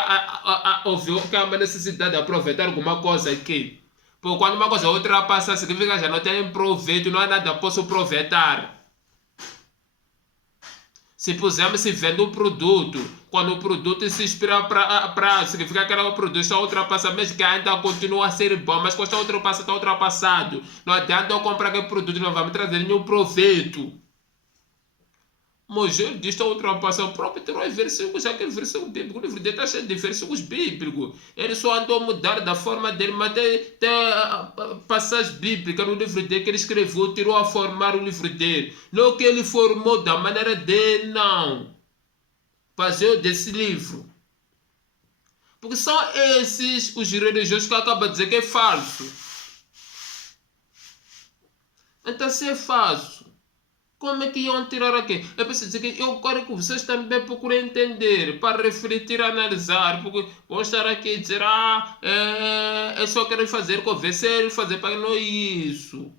ouviu que há uma necessidade de aproveitar alguma coisa aqui. Porque quando uma coisa ultrapassa, significa que já não tem proveito, não há nada que possa aproveitar. Se pusermos se vende um produto, quando o produto se expira para significa que o produto está ultrapassado, mesmo que ainda continua a ser bom, mas quando está ultrapassado, não adianta eu comprar aquele produto, não vai me trazer nenhum proveito. Mas ele diz que está ultrapassado, o próprio tirou os versículos, aquele versículo bíblico, o livro dele está cheio de versículos bíblicos. Ele só andou a mudar da forma dele, mas tem passagem bíblica no livro dele que ele escreveu, tirou a formar o livro dele. Não que ele formou da maneira dele, não. Fazer desse livro. Porque são esses os religiosos que acabam de dizer que é falso. Então se é falso, como é que iam tirar aqui? Eu preciso dizer que eu quero que vocês também procurem entender, para refletir, analisar, porque vão estar aqui e dizer, é só querem fazer convencer, fazer para não isso.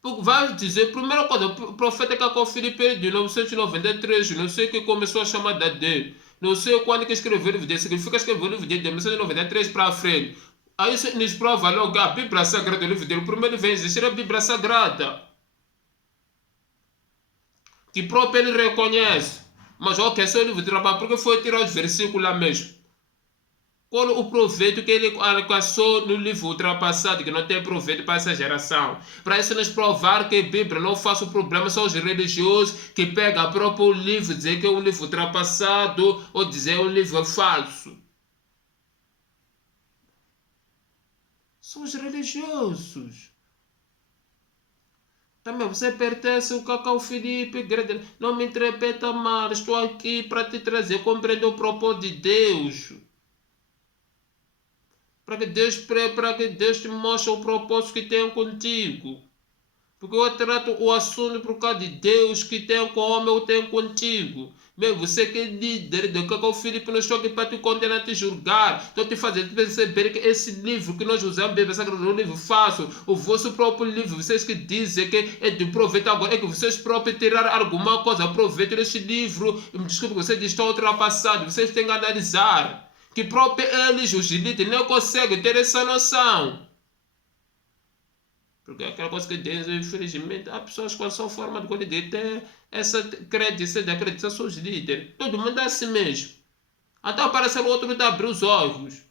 Porque vai dizer, primeira coisa, o profeta Cacau Filipe de 1993, não sei que começou a chamada dele, não sei quando que escreveu o livro dele, significa que escreveu o livro dele de 1993 para frente. Aí isso nos prova logo a Bíblia Sagrada do livro dele, o primeiro vez existir a Bíblia Sagrada. Que próprio ele reconhece. Mas ok, esse é o livro de trabalho, porque foi tirar os versículos lá mesmo. Qual o proveito que ele alcançou no livro ultrapassado, que não tem proveito para essa geração? Para isso nos provar que a Bíblia não faz o problema, são os religiosos que pegam o próprio livro, dizer que é um livro ultrapassado ou dizer que é um livro falso. São os religiosos. Também você pertence ao Cacau Filipe, não me interpreta mal, estou aqui para te trazer, compreender o propósito de Deus. Para que Deus te mostre o propósito que tem contigo. Porque eu trato o assunto por causa de Deus que tem com o homem, eu tenho contigo. Mesmo você que é líder do Cacau Filipe, não estou aqui para te condenar, te julgar. Estou te fazendo perceber que esse livro que nós usamos, Bíblia Sagrada, é um livro fácil. O vosso próprio livro, vocês que dizem que é de proveito agora, é que vocês próprios tiraram alguma coisa, proveito deste livro. Me desculpe, vocês estão ultrapassados, vocês têm que analisar. Que próprio eles, os líderes, não conseguem ter essa noção. Porque aquela coisa que Deus, infelizmente, há pessoas que são formadas de líder, têm essa crença de acreditar são os líderes. Todo mundo é assim mesmo. Até aparecer o outro de abrir os olhos.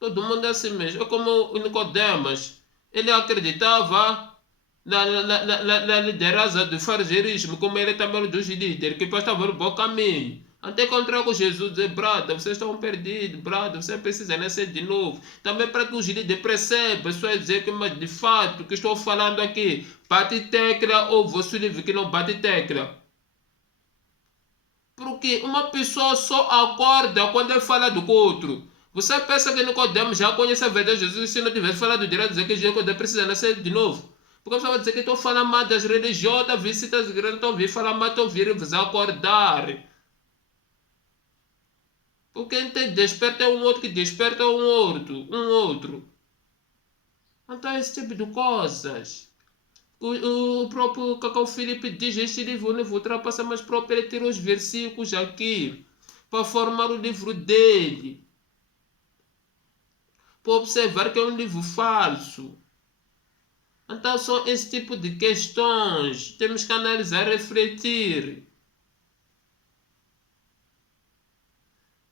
Todo mundo é assim mesmo. É como o Nicodemas. Ele acreditava na liderança do fariseísmo, como ele também dos líderes, que estava no bom caminho. Até encontrar com Jesus e dizer, brada, vocês estão perdidos, brada, você precisa nascer de novo. Também para que os líderes percebam, só dizer que, mas de fato, o que estou falando aqui, bate tecla ou vosso livro que não bate tecla. Porque uma pessoa só acorda quando ele fala do outro. Você pensa que Nicodemo já conhece a verdade de Jesus, se não tivesse falado direto, dizer que Jesus precisa nascer de novo. Porque a pessoa vai dizer que estou falando mal das religiões, das visitas grandes, estou ouvindo falar mal, estou ouvindo vos acordar. Porque quem desperta é um outro que desperta um outro. Então esse tipo de coisas. O próprio Cacau Filipe diz este livro, não vou ultrapassar, mas próprio ele tira os versículos aqui para formar o livro dele. Para observar que é um livro falso. Então são esse tipo de questões. Temos que analisar, refletir.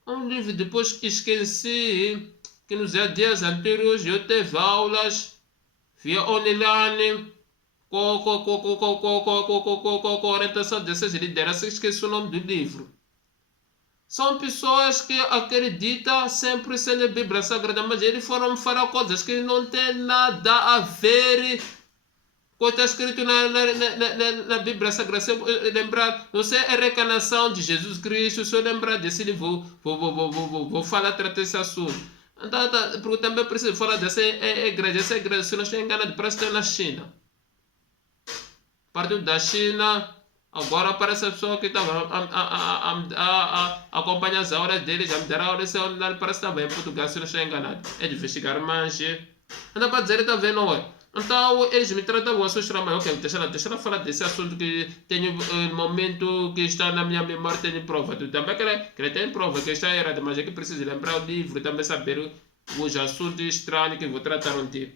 Um livro depois que esqueci que nos dias anteriores eu teve aulas via online com orientação dessas lideranças, esqueci o nome do livro. São pessoas que acreditam sempre ser na Bíblia Sagrada, mas eles foram falar coisas que não tem nada a ver com o que está escrito na Bíblia Sagrada. Se lembrar, não sei a reencarnação de Jesus Cristo, se eu lembrar desse livro, vou falar, tratar esse assunto. Então, porque também preciso falar dessa igreja. Essa igreja, se não estou enganado, parece que está na China. Partindo da China, agora aparece a pessoa que estava a acompanhar as aulas dele, já me dará a aula, parece que estava em Portugal, se não estou enganado. É de investigar mais. Então, para dizer, está vendo, não é? Então, eles me tratam o assunto, mas ok, deixa eu falar desse assunto que tenho no momento que está na minha memória, tenho prova. Também que ele tem prova que está errado, mas é que preciso lembrar o livro e também saber os assuntos estranhos que vou tratar um dia.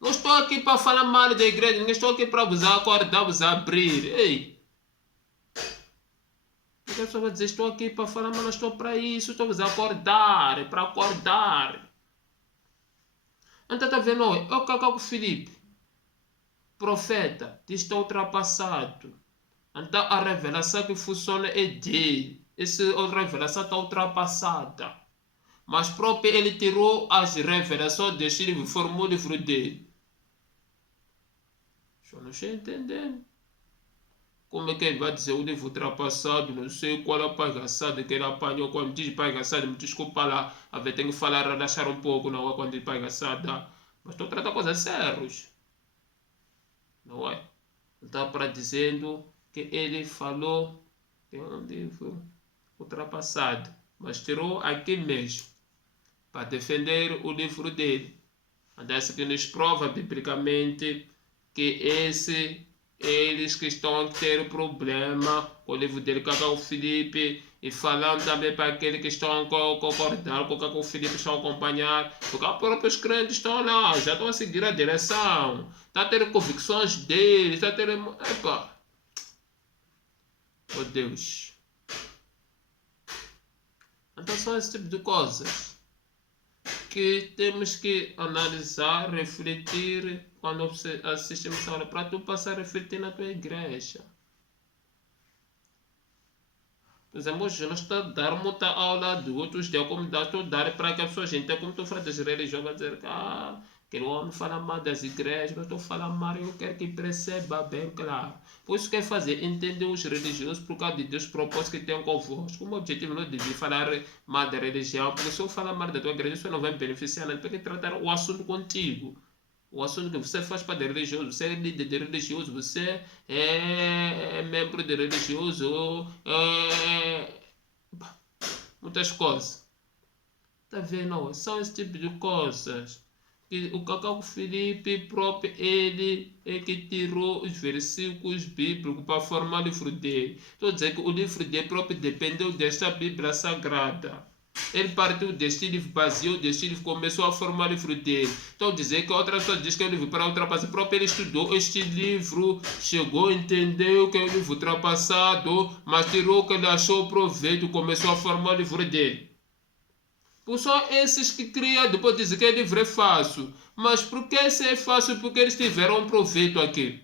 Não estou aqui para falar mal da igreja, não estou aqui para vos acordar, vos abrir. Ei! A pessoa vai dizer, estou aqui para falar, mas não estou para isso, estou a vos acordar, para acordar. Então está vendo, é o Cacau Filipe, profeta, está ultrapassado. Então a revelação que funciona é dele. Essa revelação está ultrapassada. Mas próprio ele tirou as revelações deste livro, formou o livro dele. Eu não estou entendendo. Como é que ele vai dizer o livro ultrapassado? Não sei qual é a palhaçada que ele apanhou. Quando diz palhaçada, me desculpa lá. A ver, tem que falar, relaxar um pouco, não é? Quando diz palhaçada. Mas estou tratando coisas sérias. Não é? Está para dizendo que ele falou, tem um livro ultrapassado. Mas tirou aqui mesmo. Para defender o livro dele. Dessa que nos prova biblicamente que eles que estão a ter problema com o livro dele, Cacau Filipe, e falando também para aqueles que estão a concordar com o Cacau Filipe, estão a acompanhar, porque os próprios crentes estão lá, já estão a seguir a direção, estão a ter convicções deles, estão a ter... Epa! Oh Deus! Então são esse tipo de coisas que temos que analisar, refletir quando assistimos essa aula, para tu passar a refletir na tua igreja. Por exemplo, hoje nós estamos a dar muita aula de outros dias, como estou a dar para que a pessoa, gente, como tu fala das religiões, vai dizer que o homem fala mal das igrejas, mas estou falando mal, eu quero que perceba bem claro. Por isso quer fazer, entender os religiosos por causa de Deus, propósitos que tem convosco. O objetivo não é de falar mal da religião, porque se eu falar mal da tua igreja, isso não vai beneficiar nada, porque tratar o assunto contigo. O assunto que você faz parte da religião, você é líder de religioso, você é membro de religioso, muitas coisas. Tá vendo? Não, são esse tipo de coisas. E o Cacau Felipe próprio, ele é que tirou os versículos bíblicos para formar o livro dele. Estou a dizer que o livro dele próprio dependeu desta Bíblia Sagrada. Ele partiu deste livro, baseou deste livro, começou a formar o livro dele. Estou a dizer que outras pessoas dizem que é um livro para ultrapassar. Próprio ele estudou este livro, chegou, entendeu que é um livro ultrapassado, mas tirou o que ele achou proveito, começou a formar o livro dele. Por só esses que criam, depois dizem que o livro é fácil. Mas por que se é fácil? Porque eles tiveram um proveito aqui.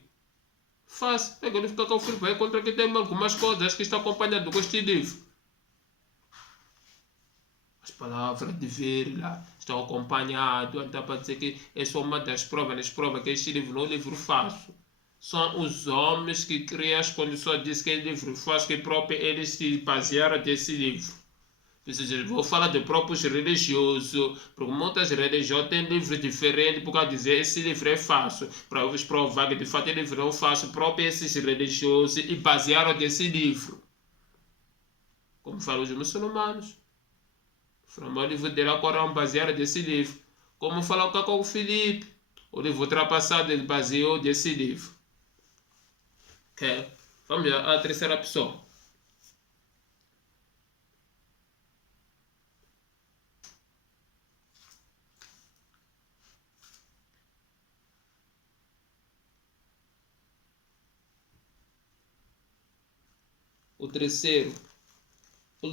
Fácil. Pega o livro que Cacau Felipe vai encontrar que tem algumas coisas que estão acompanhadas com este livro. As palavras de vírgula estão acompanhadas. Então para dizer que é só uma das provas. Prova que este livro não é um livro fácil. São os homens que criam as condições de que é livro fácil, que próprio eles se basearam desse livro. Vou falar de próprios religiosos, porque muitas religiões têm livros diferentes, por causa de dizer esse livro é fácil. Para eles provar que de fato o livro não é fácil, próprios esses religiosos e basearam desse livro. Como falam os muçulmanos. O livro dele Corão baseado desse livro. Como fala o Cacau Felipe, o livro ultrapassado ele baseou desse livro. Ok? Vamos à terceira opção. O terceiro, o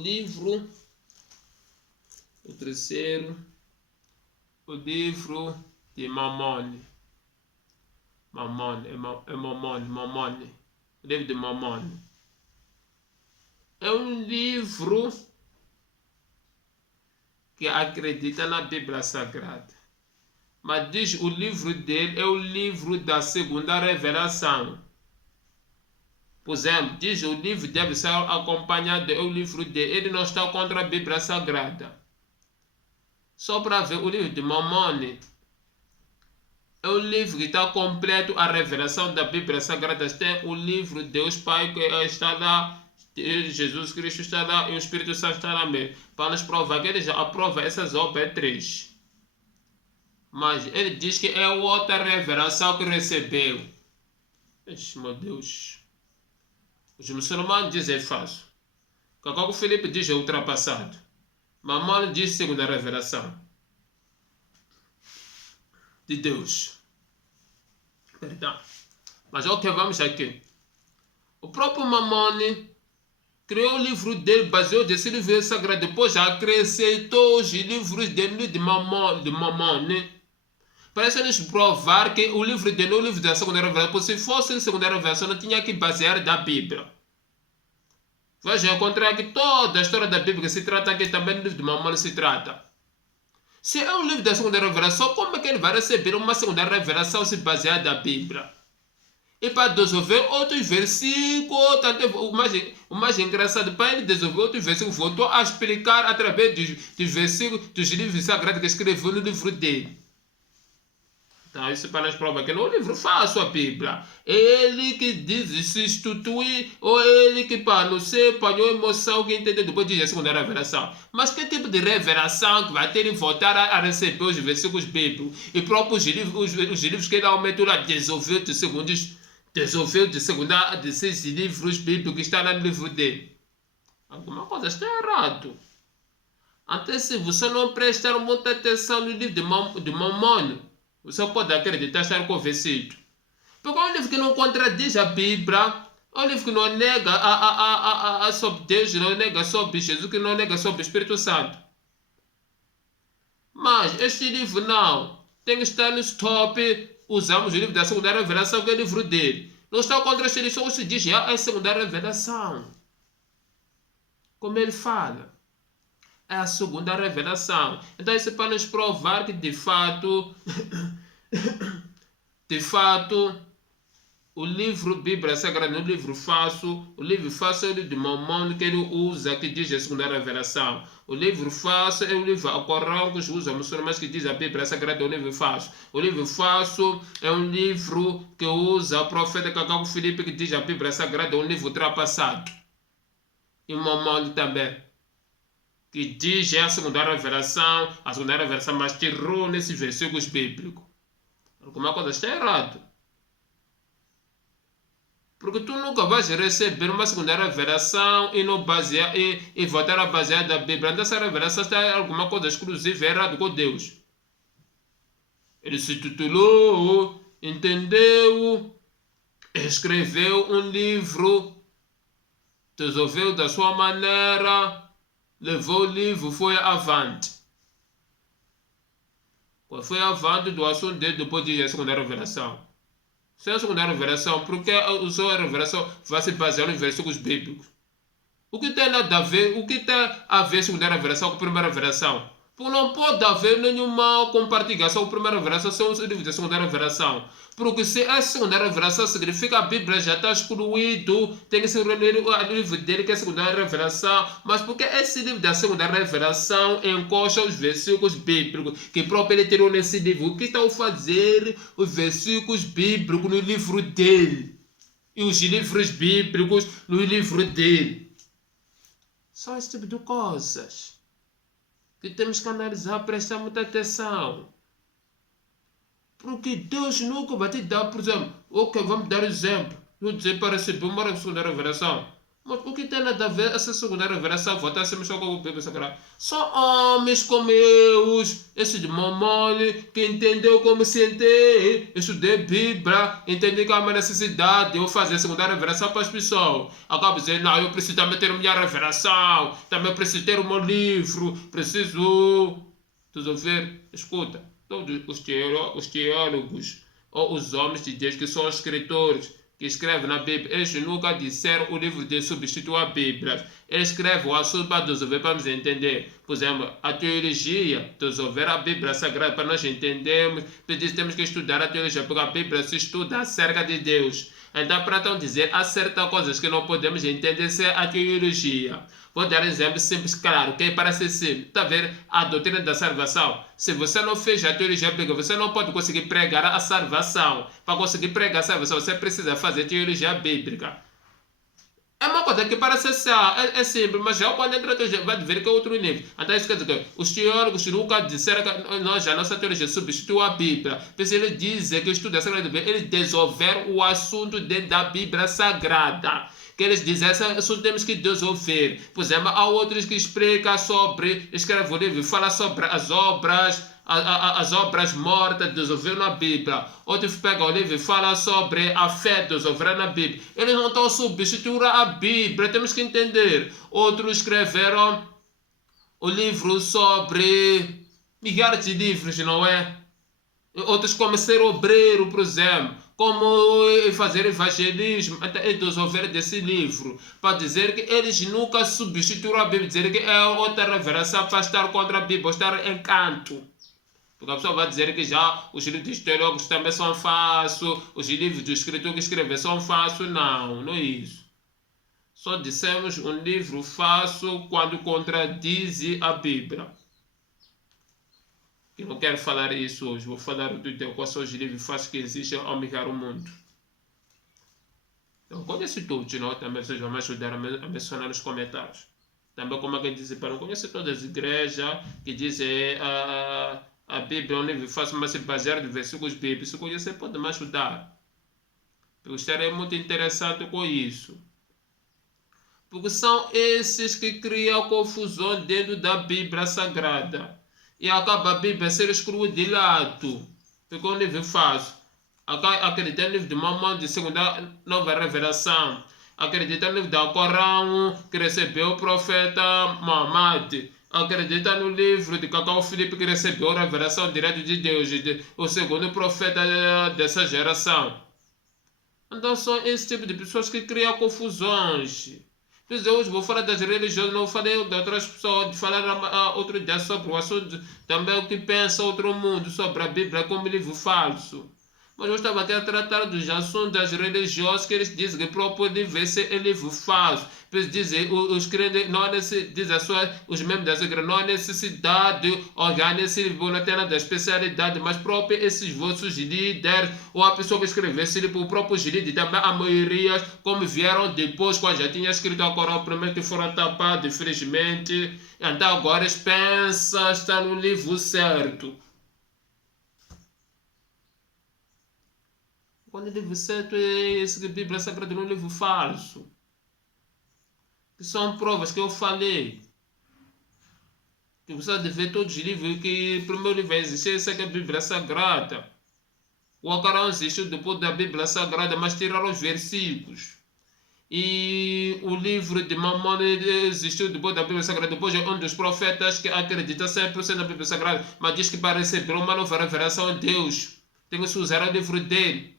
livro de Mamone. Mamone. O livro de Mamone. É um livro que acredita na Bíblia Sagrada. Mas diz o livro dele é o livro da segunda revelação. Por exemplo, diz o livro deve ser acompanhado do livro dele. Ele não está contra a Bíblia Sagrada. Só para ver o livro de Mamone. É um livro que está completo a revelação da Bíblia Sagrada. Tem o livro de Deus Pai que está lá. Jesus Cristo está lá e o Espírito Santo está lá mesmo. Para nos provar que ele já aprova essas obras 3. Mas ele diz que é outra revelação que recebeu. Meu Deus. Os muçulmanos dizem é fácil. Cacau Felipe diz é ultrapassado. Mamãe diz segunda revelação de Deus. Perdão. Mas ok, vamos aqui. O próprio Mamone criou o livro dele, baseou desse livro sagrado, depois acrescentou os livros dele de Mamone. Parece nos provar que o livro dele é o livro da segunda revelação, porque se fosse a segunda revelação não tinha que basear da Bíblia. Veja, encontrar que toda a história da Bíblia que se trata aqui também no livro de Mamone se trata. Se é um livro da segunda revelação, como é que ele vai receber uma segunda revelação se basear da Bíblia? E para resolver outros versículos, o mais engraçado, para ele resolver outros versículos, voltou a explicar através dos versículos dos livros sagrados que escreveu no livro dele. Então, isso para nós prova que não é um livro fácil a Bíblia. É ele que diz se institui, ou ele que para não ser apanhou emoção que entendeu depois diz a segunda revelação. Mas que tipo de revelação que vai ter que voltar a receber os versículos bíblicos? E próprios os livros que ele aumentou lá, desenvolveu de 6 livros bíblicos que está lá no livro dele. Alguma coisa está errado. Então, se você não prestar muita atenção no livro de Mamone, você pode acreditar estar convencido. Porque é um livro que não contradiz a Bíblia. É um livro que não nega sobre Deus, não nega sobre Jesus, que não nega sobre o Espírito Santo. Mas este livro não. Tem que estar no top. Usamos o livro da segunda revelação, que é o livro dele. Não está contra este livro, só se diz é a segunda revelação. Como ele fala. É a segunda revelação. Então isso é para nos provar que de fato o livro Bíblia Sagrada é um livro falso. O livro falso é o livro de Mamão que ele usa, que diz a segunda revelação. O livro falso é o livro Alcorão que usa muçulmanos que diz a Bíblia Sagrada é um livro falso. O livro falso é um livro que usa o profeta Cacau Filipe que diz a Bíblia Sagrada é um livro ultrapassado. E o Mamão também, que diz a segunda revelação, mas tirou nesses versículos bíblicos. Alguma coisa está errado. Porque tu nunca vais receber uma segunda revelação e não basear e voltar a basear da Bíblia. Então essa revelação está alguma coisa exclusiva errada com Deus. Ele se titulou, entendeu, escreveu um livro, resolveu da sua maneira, levou o livro, foi avante. Qual foi avante do assunto dele depois de a segunda revelação? Se é a segunda revelação, porque a sua revelação vai se basear nos versículos bíblicos? O que tem nada a ver? O que tem a ver a segunda revelação com a primeira revelação? Porque não pode haver nenhuma compartilhação com a primeira revelação sem o livro da segunda revelação. Porque se a segunda revelação significa que a Bíblia já está excluído, tem que ser o livro dele que é a segunda revelação. Mas porque esse livro da segunda revelação encosta os versículos bíblicos que próprio ele tirou nesse livro? O que estão a fazer os versículos bíblicos no livro dele? E os livros bíblicos no livro dele? Só esse tipo de coisas que temos que analisar, prestar muita atenção. Porque Deus nunca vai te dar, por exemplo, ok, vamos dar exemplo. Eu dizer para receber uma segunda revelação. Mas por que tem nada a ver essa segunda revelação? Voltar a ser mexer com o Bíblia Sagrada. Só homens como eu, esse de mamãe, que entendeu como sentei, estudei Bíblia, entendi que há uma necessidade de eu fazer a segunda revelação para as pessoas. Acabo dizendo, não, eu preciso também ter a minha revelação, também preciso ter o meu livro, preciso... Estás a ver? Escuta, todos os teólogos ou os homens de Deus que são escritores, que escrevem na Bíblia, eles nunca disseram o livro de substituir a Bíblia. Eles escrevem o assunto para resolver, para nos entender. Por exemplo, a teologia, resolver a Bíblia Sagrada para nós entendermos. Temos que estudar a teologia, porque a Bíblia se estuda acerca de Deus. Então, para então dizer, há certas coisas que não podemos entender sem a teologia. Vou dar um exemplo simples, claro, que é para ser simples. Está a ver a doutrina da salvação? Se você não fez a teologia bíblica, você não pode conseguir pregar a salvação. Para conseguir pregar a salvação, você precisa fazer teologia bíblica. É uma coisa que parece ser é simples, mas já quando entra a teologia, vai ver que é outro nível. Então isso quer dizer que os teólogos nunca disseram que a nossa teologia substitui a Bíblia. Mas eles dizem que o estudo da Sagrada Bíblia, eles desenvolveram o assunto dentro da Bíblia Sagrada. Que eles dizem, esse assunto temos que desenvolver. Por exemplo, há outros que explicam sobre, escrevem o livro, falam sobre as obras mortas desenvolveram na Bíblia. Outros pegam o livro e falam sobre a fé desenvolvida na Bíblia. Eles não estão substituindo a Bíblia, temos que entender. Outros escreveram o livro sobre milhares de livros, não é? Outros como ser obreiro, por exemplo. Como fazer evangelismo, até desenvolver desse livro, para dizer que eles nunca substituíram a Bíblia, dizer que é outra revelação para estar contra a Bíblia, ou estar em canto. Porque a pessoa vai dizer que já os livros dos teólogos também são falsos, os livros do escritor que escreveu são falsos. Não, não é isso. Só dissemos um livro falso quando contradiz a Bíblia. Eu não quero falar isso hoje, vou falar do teu quais são os livros falsos que existem ao mirar o mundo. Eu conheço todos, não? Também vocês vão me ajudar a mencionar nos comentários. Também como alguém diz, para não conhecer todas as igrejas que dizem a Bíblia é um livro falso, mas se basear em versículos bíblicos. Se conhecer pode me ajudar. Eu estarei muito interessado com isso. Porque são esses que criam confusão dentro da Bíblia Sagrada. E acaba a Bíblia ser excluída de lado. Ficou um livro falso. Acredita no livro de Mamão de segunda nova revelação. Acredita no livro do Corão que recebeu o profeta Muhammad. Acredita no livro de Cacau Filipe que recebeu a revelação direta de Deus, o segundo profeta dessa geração. Então são esse tipo de pessoas que criam confusões. Mas eu hoje vou falar das religiões, não falei de outras pessoas, de falar outro dia sobre o assunto, também o que pensa outro mundo sobre a Bíblia como livro falso. Mas eu estava aqui a tratar dos assuntos religiosos que eles dizem que o próprio livro é livro falso. Eles dizem, os crentes, não há os membros das igrejas, não há necessidade, organizar livro, não tem nada de especialidade, mas próprio esses vossos líderes, ou a pessoa que escreveu esse livro, o próprio líder, também a maioria, como vieram depois, quando já tinha escrito a Corão, primeiro que foram tapados, infelizmente. Então agora eles pensam, está no livro certo. Quando o livro certo é esse que a Bíblia Sagrada no livro falso. Que são provas que eu falei. Que você deve ver todos os livros que o primeiro livro existe, esse é que é a Bíblia Sagrada. O Alcorão existiu depois da Bíblia Sagrada, mas tiraram os versículos. E o livro de Mamon existiu depois da Bíblia Sagrada. Depois é um dos profetas que acredita 100% na Bíblia Sagrada, mas diz que para receber uma nova revelação de Deus tem que se usar o livro dele.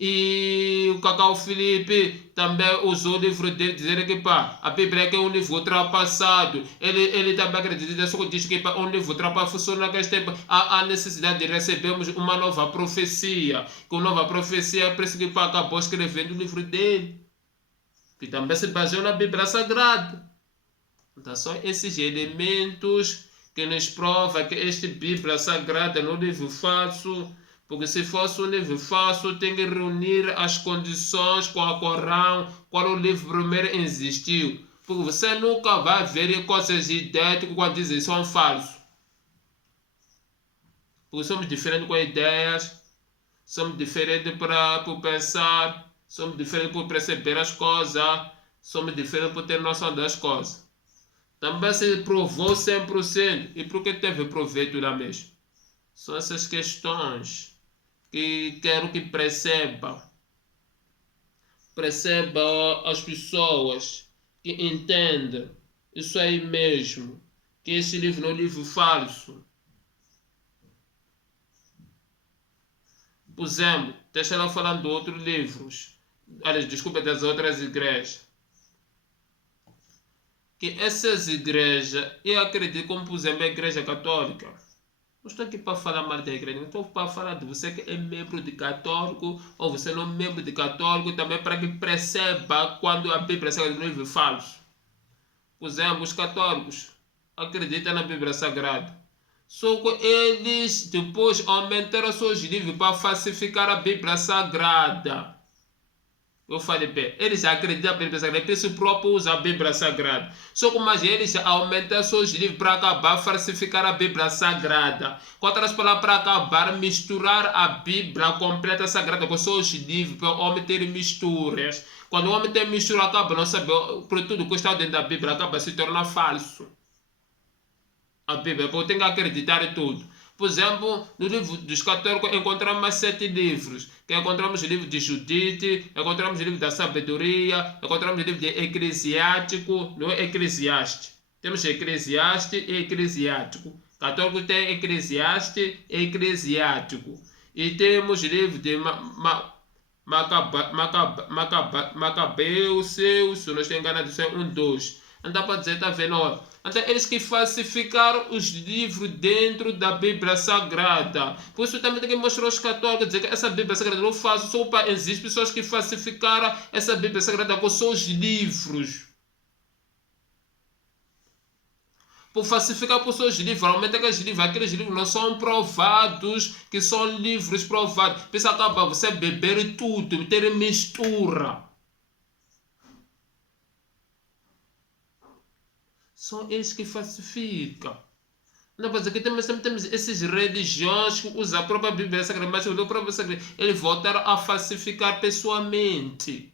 E o Cacau Felipe também usou o livro dele, dizendo que a Bíblia é um livro ultrapassado. Ele também acredita, só que diz que um livro ultrapassado funciona naquele tempo. Há necessidade de recebermos uma nova profecia. Com nova profecia, por isso que acabou escrevendo o livro dele, que também se baseou na Bíblia Sagrada. Então são esses elementos que nos provam que esta Bíblia Sagrada é um livro falso. Porque se fosse um livro falso, tem que reunir as condições com a Corão, qual o livro primeiro existiu. Porque você nunca vai ver coisas idênticas quando dizem que são falsos. Porque somos diferentes com ideias, somos diferentes para pensar, somos diferentes por perceber as coisas, somos diferentes por ter noção das coisas. Também se provou 100%. E por que teve proveito da mesma? São essas questões que quero que percebam as pessoas que entendam isso aí mesmo, que esse livro não é um livro falso. Por exemplo, deixa ela falando de outros livros, desculpa, das outras igrejas, que essas igrejas, eu acredito, como por exemplo a igreja católica. Não estou aqui para falar mal da igreja, não estou para falar de você que é membro de católico ou você não é membro de católico, também para que perceba quando a Bíblia Sagrada é um livro falso. Por exemplo, os católicos acreditam na Bíblia Sagrada. Só que eles depois aumentaram seus livros para falsificar a Bíblia Sagrada. Eu falei bem, eles acreditam na Bíblia Sagrada, eles próprios usam a Bíblia Sagrada. Só que mais eles aumentam seus livros para acabar falsificar a Bíblia Sagrada. Com outras palavras, para acabar misturar a Bíblia completa Sagrada com seus livros, para o homem ter misturas. Quando o homem tem mistura, acaba não saber, por tudo que está dentro da Bíblia, acaba se tornando falso. A Bíblia, porque tem que acreditar em tudo. Por exemplo, no livro dos católicos encontramos mais 7 livros. Que encontramos o livro de Judite, encontramos o livro da Sabedoria, encontramos o livro de Eclesiástico, não é Eclesiastes. Temos Eclesiastes e Eclesiástico. Católico tem Eclesiastes e Eclesiástico. E temos o livro de Macabeus, se não estou enganado, isso é 1, 2. Então para dizer, está vendo? Então eles que falsificaram os livros dentro da Bíblia Sagrada. Por isso também tem que mostrar aos católicos, dizer que essa Bíblia Sagrada não faz, só para existem pessoas que falsificaram essa Bíblia Sagrada com seus livros. Por falsificar por seus livros, realmente aqueles livros não são provados, que são livros provados. Pensa acaba você beber tudo, ter mistura. São eles que falsificam. Não, mas aqui também temos esses religiões que usam a própria Bíblia Sagrada, mas a própria Sagrada, eles voltaram a falsificar pessoalmente.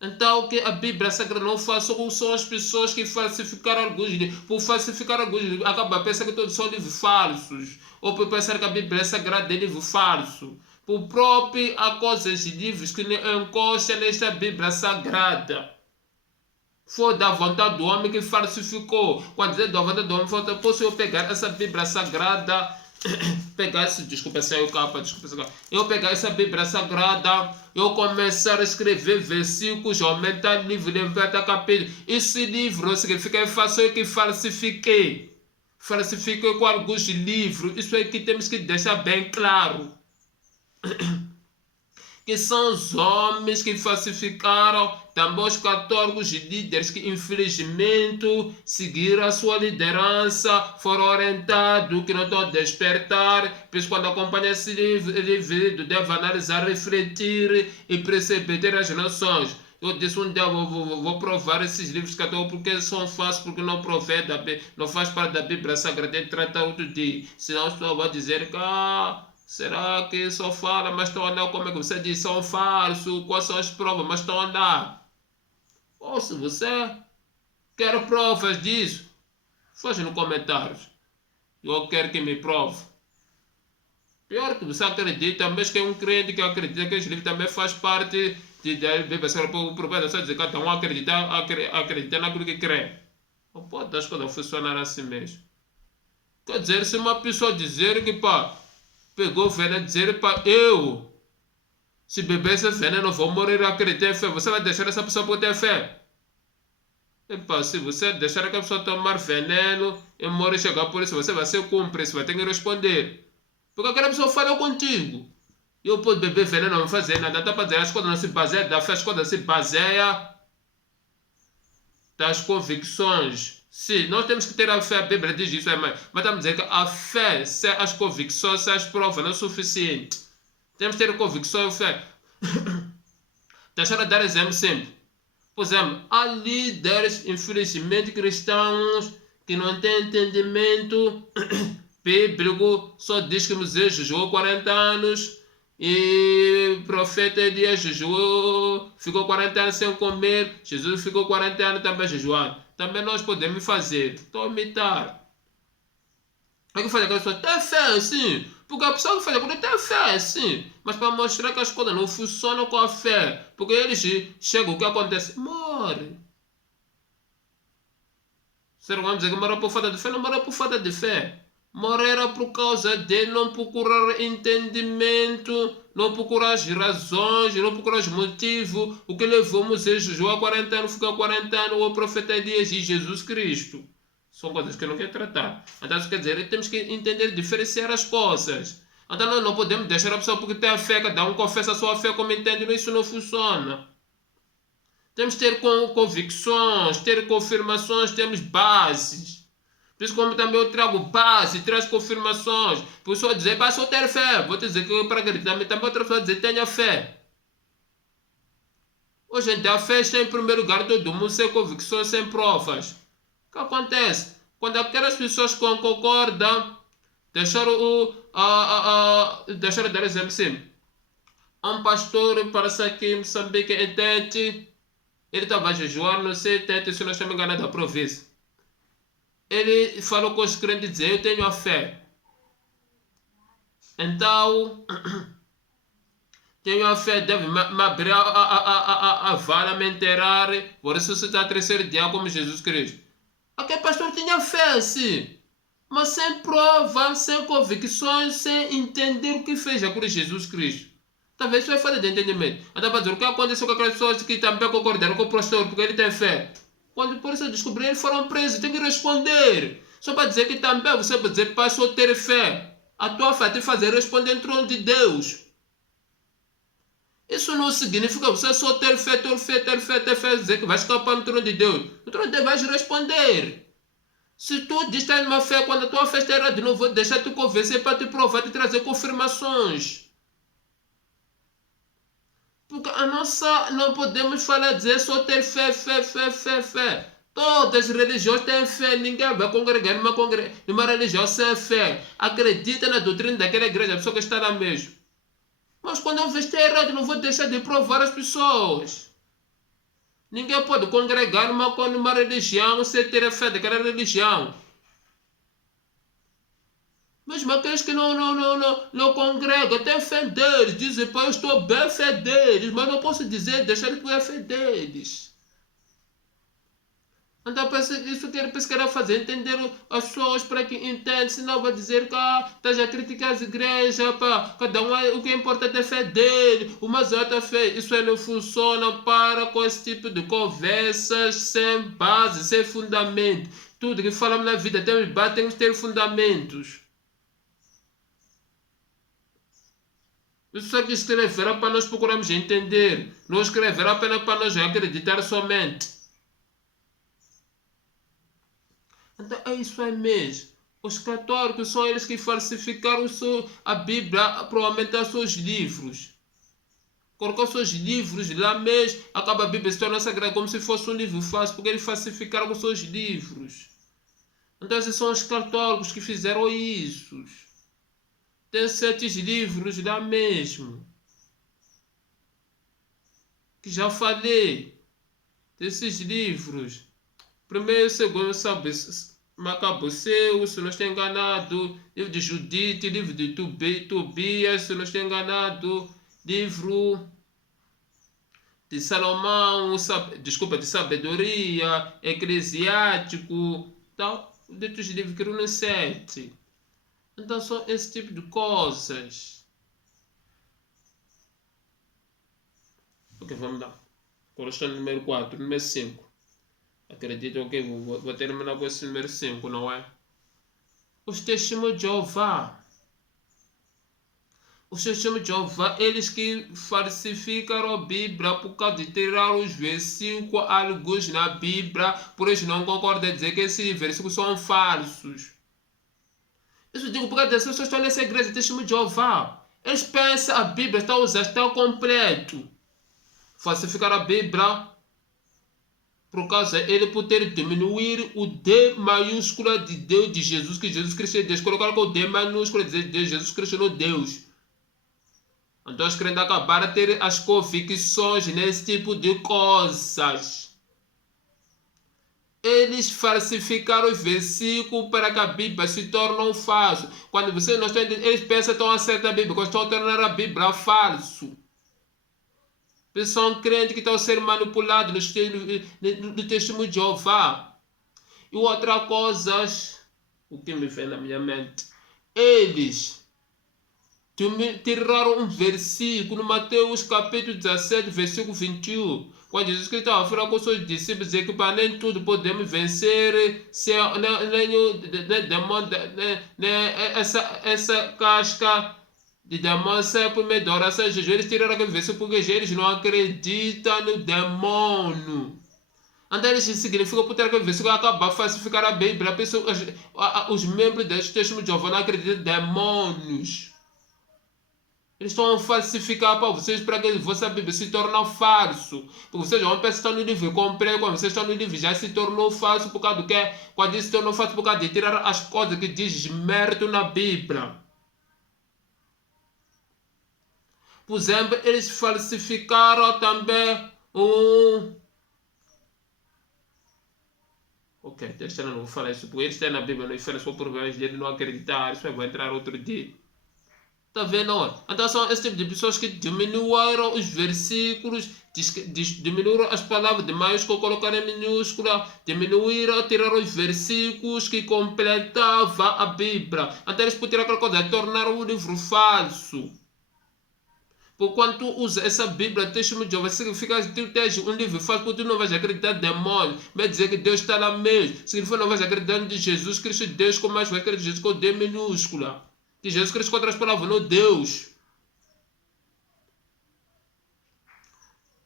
Então, o que a Bíblia Sagrada não faz, são as pessoas que falsificaram alguns livros. Por falsificar alguns livros, acaba pensando que todos são livros falsos. Ou por pensar que a Bíblia Sagrada é livro falso. Por próprio, há coisas de livros que não encostam nesta Bíblia Sagrada. Foi da vontade do homem que falsificou. Quando dizer da vontade do homem, posso eu pegar essa Bíblia Sagrada, eu pegar essa Bíblia Sagrada, eu começar a escrever versículos, aumentar livro, levantar capítulo. Esse livro significa que falsifiquei com alguns livros. Isso é que temos que deixar bem claro. que são os homens que falsificaram, também os católicos líderes que infelizmente seguiram a sua liderança, foram orientados, que não estão a despertar, pois quando acompanha esse livro deve analisar, refletir e perceber ter as noções. Eu disse um dia vou provar esses livros católicos porque são fáceis, porque não provém não faz parte da Bíblia Sagrada, ele trata outro dia. Senão estou a dizer que será que só fala, mas estão a andar? Como é que você diz? São falsos, quais são as provas? Mas estão a andar. Ou se você quer provas disso, faz nos comentários. Eu quero que me prove. Pior que você acredita, mesmo que é um crente que acredita que esse livro também faz parte da Bíblia. O profeta só dizer que cada um acredita naquilo que crê. Não pode as coisas funcionar assim mesmo. Quer dizer, se uma pessoa dizer que pegou veneno, dizer se beber esse veneno vou morrer, acreditar em fé, você vai deixar essa pessoa poder ter fé? Se você deixar aquela pessoa tomar veneno e morrer, chegar por isso, você vai ser cúmplice, vai ter que responder. Porque aquela pessoa falou contigo. Eu posso beber veneno, não vou fazer nada. Está para dizer, as coisas não se baseiam da fé, as coisas se baseiam das convicções. Sim, nós temos que ter a fé, a Bíblia diz isso, mas estamos a dizer que a fé, sem as convicções, sem as provas, não é suficiente. Temos que ter convicção e fé. Deixar de dar exemplo sempre. Por exemplo, há líderes, infelizmente, cristãos que não têm entendimento bíblico, só diz que Moisés jejuou 40 anos e o profeta Elias jejuou, ficou 40 anos sem comer, Jesus ficou 40 anos também jejuando. Também nós podemos fazer. Estou a imitar. É que faz aquela pessoa tem fé, sim. Porque a pessoa que faz aquilo tem fé, sim. Mas para mostrar que as coisas não funcionam com a fé. Porque eles chegam, o que acontece? Morre. Será que vamos dizer que morreu por falta de fé? Não morreu por falta de fé. Morreram por causa de não procurar entendimento, não procurar as razões, não procurar os motivos. O que levou Moisés a jejuar 40 anos, ficou 40 anos, o profeta Elias e Jesus Cristo. São coisas que eu não quero tratar. Então, isso quer dizer, temos que entender, diferenciar as coisas. Então, nós não podemos deixar a pessoa porque tem a fé, cada um confessa a sua fé como entende, isso não funciona. Temos que ter convicções, ter confirmações, temos bases. Por isso, como também eu trago base, traz confirmações. Por isso, eu dizer, basta eu ter fé. Vou dizer que para acreditar, também outra pessoa dizer, tenha fé. Hoje em dia, a fé está em primeiro lugar, todo mundo sem convicções, sem provas. O que acontece? Quando aquelas pessoas concordam, deixaram dar exemplo sim. Há um pastor, parece aqui em Moçambique, em Tete, ele estava a jejuar, não sei, Tete, se não estou me enganado, da província. Ele falou com os crentes, dizer, eu tenho a fé. Então, tenho a fé, deve me abrir a vara, me enterrar, vou ressuscitar o terceiro dia como Jesus Cristo. Aquele pastor tinha fé, sim, mas sem prova, sem convicções, sem entender o que fez a cruz de Jesus Cristo. Talvez isso é falta de entendimento. Então, para dizer, o que aconteceu com aquelas pessoas que também concordaram com o pastor, porque ele tem fé? Quando por isso descobriram, foram presos, tem que responder. Só para dizer que também você pode dizer, passou a ter fé. A tua fé te fazer responder no trono de Deus. Isso não significa você só ter fé, dizer que vai escapar no trono de Deus. No trono de Deus vais responder. Se tu diz que estás numa fé, quando a tua fé está errada, não vou deixar te convencer para te provar, te trazer confirmações. Porque a nossa, não podemos falar, dizer só ter fé. Todas as religiões têm fé, ninguém vai congregar numa religião sem fé. Acredita na doutrina daquela igreja, a pessoa que está lá mesmo. Mas quando eu vejo que é errado, não vou deixar de provar as pessoas. Ninguém pode congregar numa religião sem ter a fé daquela religião. Mesmo aqueles que não congregam, têm fé deles, dizem, pai, eu estou bem fé deles, mas não posso dizer, deixar de a fé deles. Então, isso que ele quer fazer, entender as pessoas para que entendam, senão vai dizer que estás a criticar as igrejas, cada um, o que importa é a fé dele, umas outras fé, isso aí não funciona com esse tipo de conversas sem base, sem fundamento. Tudo que falamos na vida temos base, temos que ter fundamentos. Isso só que escreverá para nós procurarmos entender. Não escreverá apenas para nós acreditar somente. Então é isso aí mesmo. Os católicos são eles que falsificaram a Bíblia para aumentar seus livros. Colocou seus livros lá mesmo, acaba a Bíblia se torna sagrada como se fosse um livro falso, porque eles falsificaram os seus livros. Então esses são os católicos que fizeram isso. Tem 7 livros lá mesmo. Que já falei. Desses livros. Primeiro, segundo, sabe, Macaboceu, se não estou enganado. Livro de Judite, livro de Tobias, se não estou enganado. Livro de Salomão, desculpa, de Sabedoria, Eclesiástico, tal, outros livros que reúnem 7. Então são esse tipo de coisas. Ok, vamos lá. Agora estou no número 4, número 5. Acredito que vou terminar com esse número 5, não é? Os testemunhos de Jeová. Os testemunhos de Jeová, eles que falsificaram a Bíblia por causa de tirar os versículos alguns na Bíblia, por isso não concordam em dizer que esses versículos são falsos. Isso digo porque as pessoas que estão nessa igreja de testemunho de Jeová, eles pensam que a Bíblia está usada, está completo. Falsificar a Bíblia por causa ele poder diminuir o D maiúscula de Deus, de Jesus, que Jesus Cristo é Deus. Colocar com o D maiúscula de Deus, Jesus Cristo não é Deus. Então eles querem acabar a ter as convicções nesse tipo de coisas. Eles falsificaram os versículos para que a Bíblia se torne falso. Quando vocês não estão entendendo, eles pensam que estão acertando a Bíblia, quando estão tornando a Bíblia falso. Eles são crentes que estão a ser manipulados no testemunho de Jeová. E outra coisa, o que me vem na minha mente, eles tiraram um versículo no Mateus capítulo 17, versículo 21, quando Jesus Cristo estava falando com os seus discípulos, que para nem tudo podemos vencer essa casca de demônio sai por meio da oração de Jesus. Eles tiraram aquele versículo porque eles não acreditam no demônio. Então isso significa por ter aquele versículo acabar de falsificar a Bíblia. Os membros deste testemunho de Jeová não acreditam em demônios. Eles estão a falsificar para vocês, para que a vossa Bíblia se torne falso. Porque vocês vão pensar que estão no livro comprei, quando vocês estão no livro já se tornou falso por causa do quê? Quando isso se tornou falso por causa de tirar as coisas que diz mérito na Bíblia. Por exemplo, eles falsificaram também Ok, deixa eu não vou falar isso, porque eles têm na Bíblia, não falam só por vezes de ele não acreditar, isso vai entrar outro dia. Tá vendo? Então são esse tipo de pessoas que diminuíram os versículos, diminuíram as palavras de maiúscula, colocaram em minúscula, diminuíram, tiraram os versículos que completavam a Bíblia. Então eles podem tirar aquela coisa, tornaram o livro falso. Por quando tu usa essa Bíblia, testemunho de Jeová, significa que tu tens um livro falso, porque tu não vais acreditar em demônio, vai dizer que Deus está lá mesmo. Significa que não vais acreditar em Jesus Cristo, Deus, como mais vai acreditar em Jesus com D minúscula. Que Jesus Cristo com outras palavras, não Deus.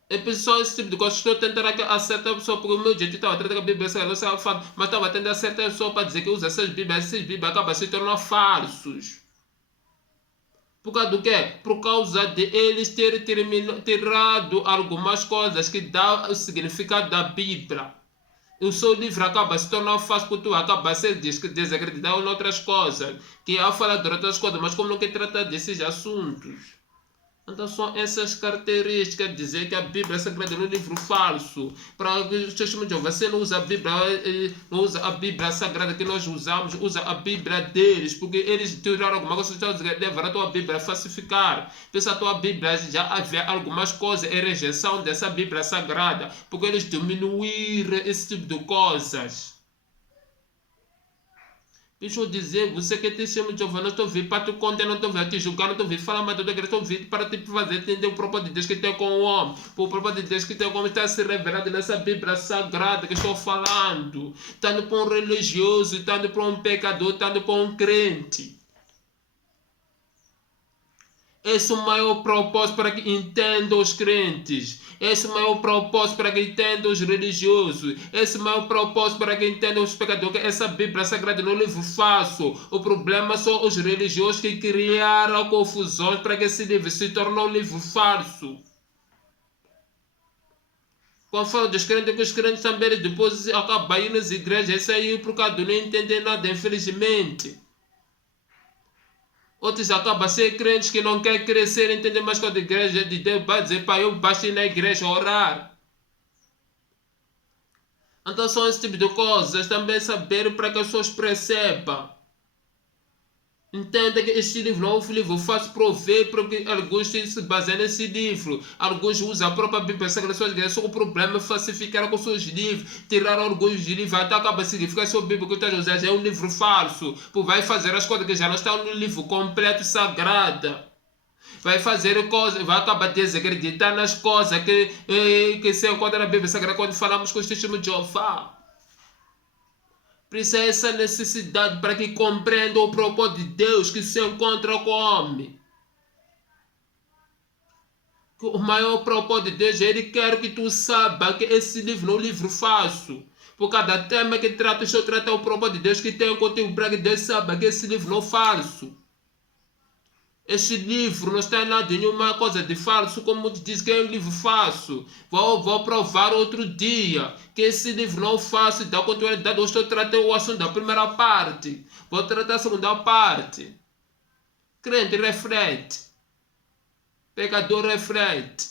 É pessoal, esse tipo de coisa, estou tentando acertar a pessoa, porque o meu jeito estava tratando a Bíblia, mas estava tentando acertar a pessoa para dizer que usa essas Bíblias acabam se tornando falsos. Por causa do quê? Por causa de eles terem tirado algumas coisas que dão o significado da Bíblia. O seu livro acaba se tornando fácil porque tu acaba a ser desacreditado em outras coisas. Que é a falar de outras coisas, mas como não quer tratar desses assuntos. Então são essas características de dizer que a Bíblia é sagrada no livro falso. Para os testemunhos de Jeová, você não usa a Bíblia, não usa a Bíblia sagrada que nós usamos, usa a Bíblia deles, porque eles tiraram alguma coisa, levar a tua Bíblia a falsificar. Pensa a tua Bíblia já havia algumas coisas em rejeição dessa Bíblia sagrada, porque eles diminuíram esse tipo de coisas. Deixa eu dizer, você que te chama de Jeová, não estou vindo para te condenar, não estou vindo te julgar, não estou vindo falar mais da igreja, estou vindo para te fazer entender o propósito de Deus que tem com o homem. O propósito de Deus que tem com o homem está se revelando nessa Bíblia sagrada que estou falando. Tanto para um religioso, tanto para um pecador, tanto para um crente. Esse é o maior propósito para que entendam os crentes. Esse é o maior propósito para que entendam os religiosos. Esse é o maior propósito para que entendam os pecadores. Essa Bíblia Sagrada não é um livro fácil. O problema são os religiosos que criaram confusões para que esse livro se torne um livro falso. Quando falo dos crentes, que os crentes também depois acabam indo nas igrejas e aí por causa de não entender nada, infelizmente. Outros acabam ser crentes que não querem crescer, entender mais coisa da igreja de Deus, vai dizer, pai, eu basta ir na igreja orar. Então são esse tipo de coisas, também saber para que as pessoas percebam. Entenda que este livro não é um livro fácil para ver, porque alguns se baseiam nesse livro. Alguns usam a própria Bíblia Sagrada, só que o problema é falsificar com seus livros, tirar alguns livros, até acaba significando que a sua Bíblia que está usando é um livro falso. Vai fazer as coisas que já não estão no livro completo sagrado. Vai fazer coisas, vai acabar desacreditar nas coisas que se encontra na Bíblia Sagrada quando falamos com os testemunhos de Jeová. Por isso é essa necessidade para que compreendam o propósito de Deus que se encontra com o homem. O maior propósito de Deus, Ele quer que tu saiba que esse livro não é um livro fácil. Por cada tema que trata, estou tratando o propósito de Deus que tem contigo para que Deus saiba que esse livro não é falso. Este livro não está em nada de nenhuma coisa de falso, como diz que é um livro falso. Vou provar outro dia que esse livro não é falso. Da continuidade, eu estou tratando o assunto da primeira parte. Vou tratar a segunda parte. Crente reflete. Pecador reflete.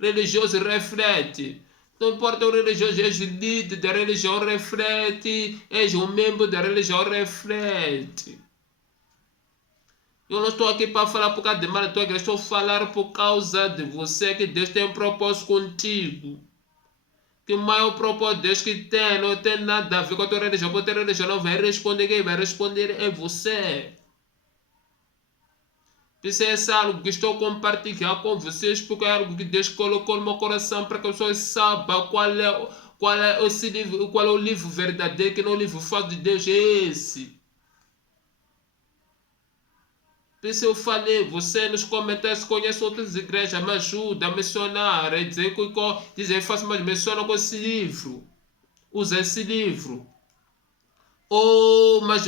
Religioso reflete. Não importa o religioso, és líder da religião, reflete. És um membro da religião, reflete. Eu não estou aqui para falar por causa de mal da tua igreja, estou a falar por causa de você, que Deus tem um propósito contigo. Que o maior propósito de Deus que tem, não tem nada a ver com a tua religião, porque a tua religião não vai responder, quem vai responder é você. Isso é algo que estou a compartilhar com vocês, porque é algo que Deus colocou no meu coração para que as pessoas saibam qual é o livro verdadeiro, que não é o livro falso de Deus, é esse. Por isso eu falei, você nos comentários conhece outras igrejas, me ajuda a mencionar, a dizer faça mais menciona com esse livro. Usa esse livro. Ou mas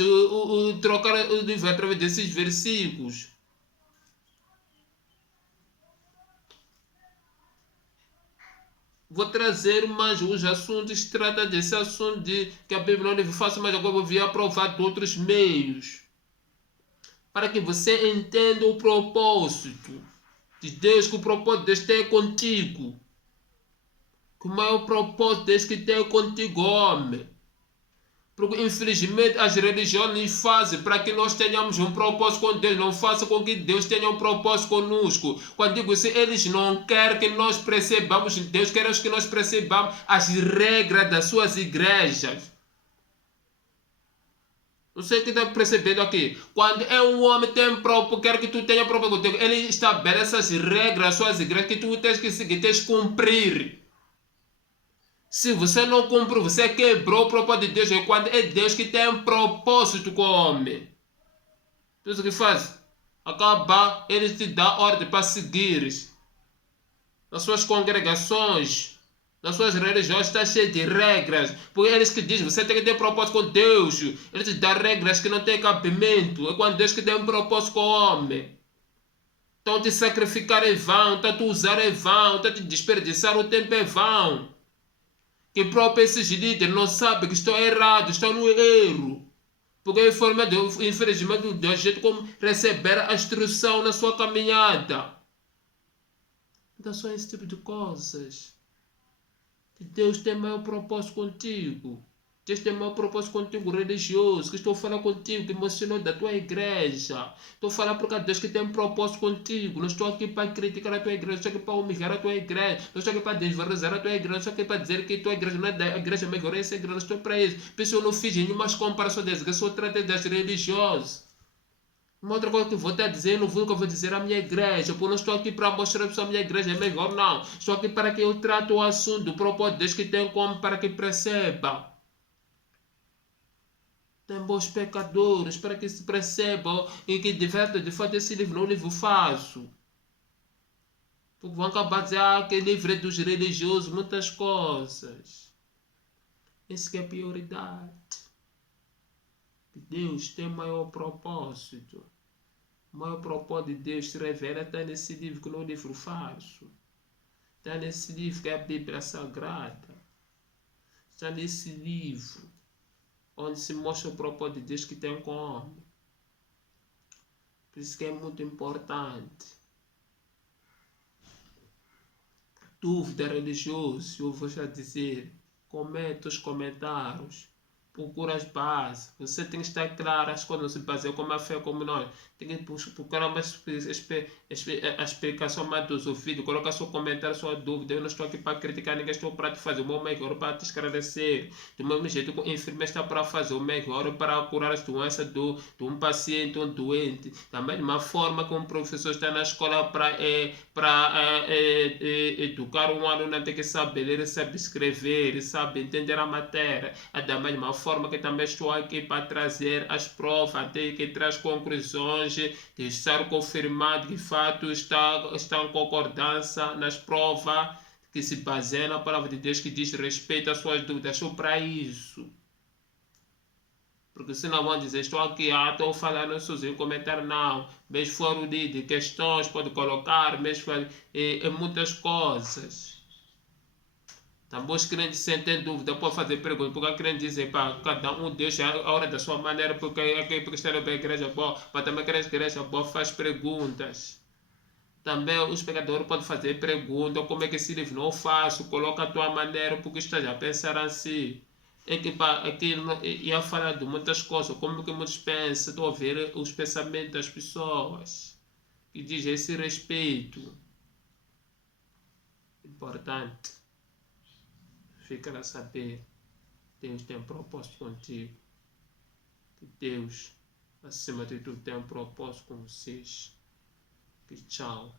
trocar o livro através desses versículos. Vou trazer mais os assuntos que trata desse assunto de que a Bíblia não deve fazer, mas agora vou vir aprovar de outros meios. Para que você entenda o propósito de Deus, que o propósito de Deus tem contigo. Que o maior propósito de Deus que tem contigo, homem. Porque infelizmente as religiões fazem para que nós tenhamos um propósito com Deus, não façam com que Deus tenha um propósito conosco. Quando digo isso, eles não querem que nós percebamos, Deus quer que nós percebamos as regras das suas igrejas. Não sei o que está percebendo aqui. Quando é um homem tem próprio, quer que tu tenha próprio contigo, ele estabelece as regras, suas igrejas, que tu tens que seguir, tens que cumprir. Se você não cumpre, você quebrou o propósito de Deus. É quando é Deus que tem um propósito com o homem. Tudo o que faz? Acaba, ele te dá ordem para seguires. Nas suas congregações, nas suas religiões está cheio de regras, porque eles que dizem, você tem que ter propósito com Deus, eles te dão regras que não tem cabimento, é quando Deus que tem um propósito com o homem. Então te sacrificar é vão, então te usar é vão, então te desperdiçar o tempo é vão. Que próprio esses líderes não sabem que estão errados, estão no erro, porque infelizmente do jeito como receber a instrução na sua caminhada. Então são esse tipo de coisas. Que Deus tem maior propósito contigo. Deus tem maior propósito contigo religioso. Que estou a falar contigo, que emocionou da tua igreja. Estou a falar por causa de Deus que tem um propósito contigo. Não estou aqui para criticar a tua igreja. Estou aqui para humilhar a tua igreja. Não estou aqui para desvalorizar a tua igreja. Não estou aqui para dizer que a tua igreja não é da igreja melhor. Essa igreja não estou para isso. Por isso eu não fiz nenhuma comparação das igrejas. Eu só tratei das religiosas. Uma outra coisa que eu vou estar dizendo, nunca vou dizer a minha igreja, porque eu não estou aqui para mostrar que a minha igreja é melhor, não. Estou aqui para que eu trate o assunto, o propósito de Deus que tem como para que perceba. tem bons pecadores, para que se percebam e que de fato esse livro não é um livro falso. Porque vão acabar de dizer que livro é dos religiosos, muitas coisas. Esse que é a prioridade. Deus tem maior propósito. O maior propósito de Deus se revela está nesse livro que não é um livro falso. Está nesse livro que é a Bíblia Sagrada. Está nesse livro onde se mostra o propósito de Deus que tem com o homem. Por isso que é muito importante. Dúvida religiosa, eu vou já dizer, comenta os comentários, procura as bases. Você tem que estar claro as coisas, não se baseia como a fé, como nós. Tem que procurar uma a explicação mais dos ouvidos, coloca seu comentário, sua dúvida. Eu não estou aqui para criticar ninguém, estou para te fazer o meu melhor, para te esclarecer. Do mesmo jeito que o enfermeiro está para fazer o melhor, para curar as doenças de um paciente, um doente. Da mesma forma que um professor está na escola para educar um aluno, tem que saber ler, sabe escrever, sabe entender a matéria. Da mesma forma que também estou aqui para trazer as provas, até que traz conclusões, de estar confirmado que de fato está em concordância nas provas, que se baseia na palavra de Deus que diz respeito às suas dúvidas. Só para isso. Porque senão vão dizer, estou aqui, estou falando sozinho, comentar não. Mesmo fora de questões, pode colocar, mesmo muitas coisas. Também os crentes sentem dúvida, pode fazer perguntas, porque a crente dizer para cada um Deus a hora da sua maneira, porque está na igreja boa, mas também a igreja boa faz perguntas. Também os pecadores podem fazer perguntas, como é que esse livro não faz, coloca a tua maneira, porque estás a pensar assim. É que ia falar de muitas coisas, como que muitos pensam, estou a ver os pensamentos das pessoas, que dizem esse respeito. Importante. Fica a saber, Deus tem um propósito contigo. Que Deus, acima de tudo, tem um propósito com vocês. Que tchau.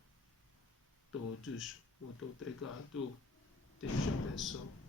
Todos, muito obrigado. Deus abençoe.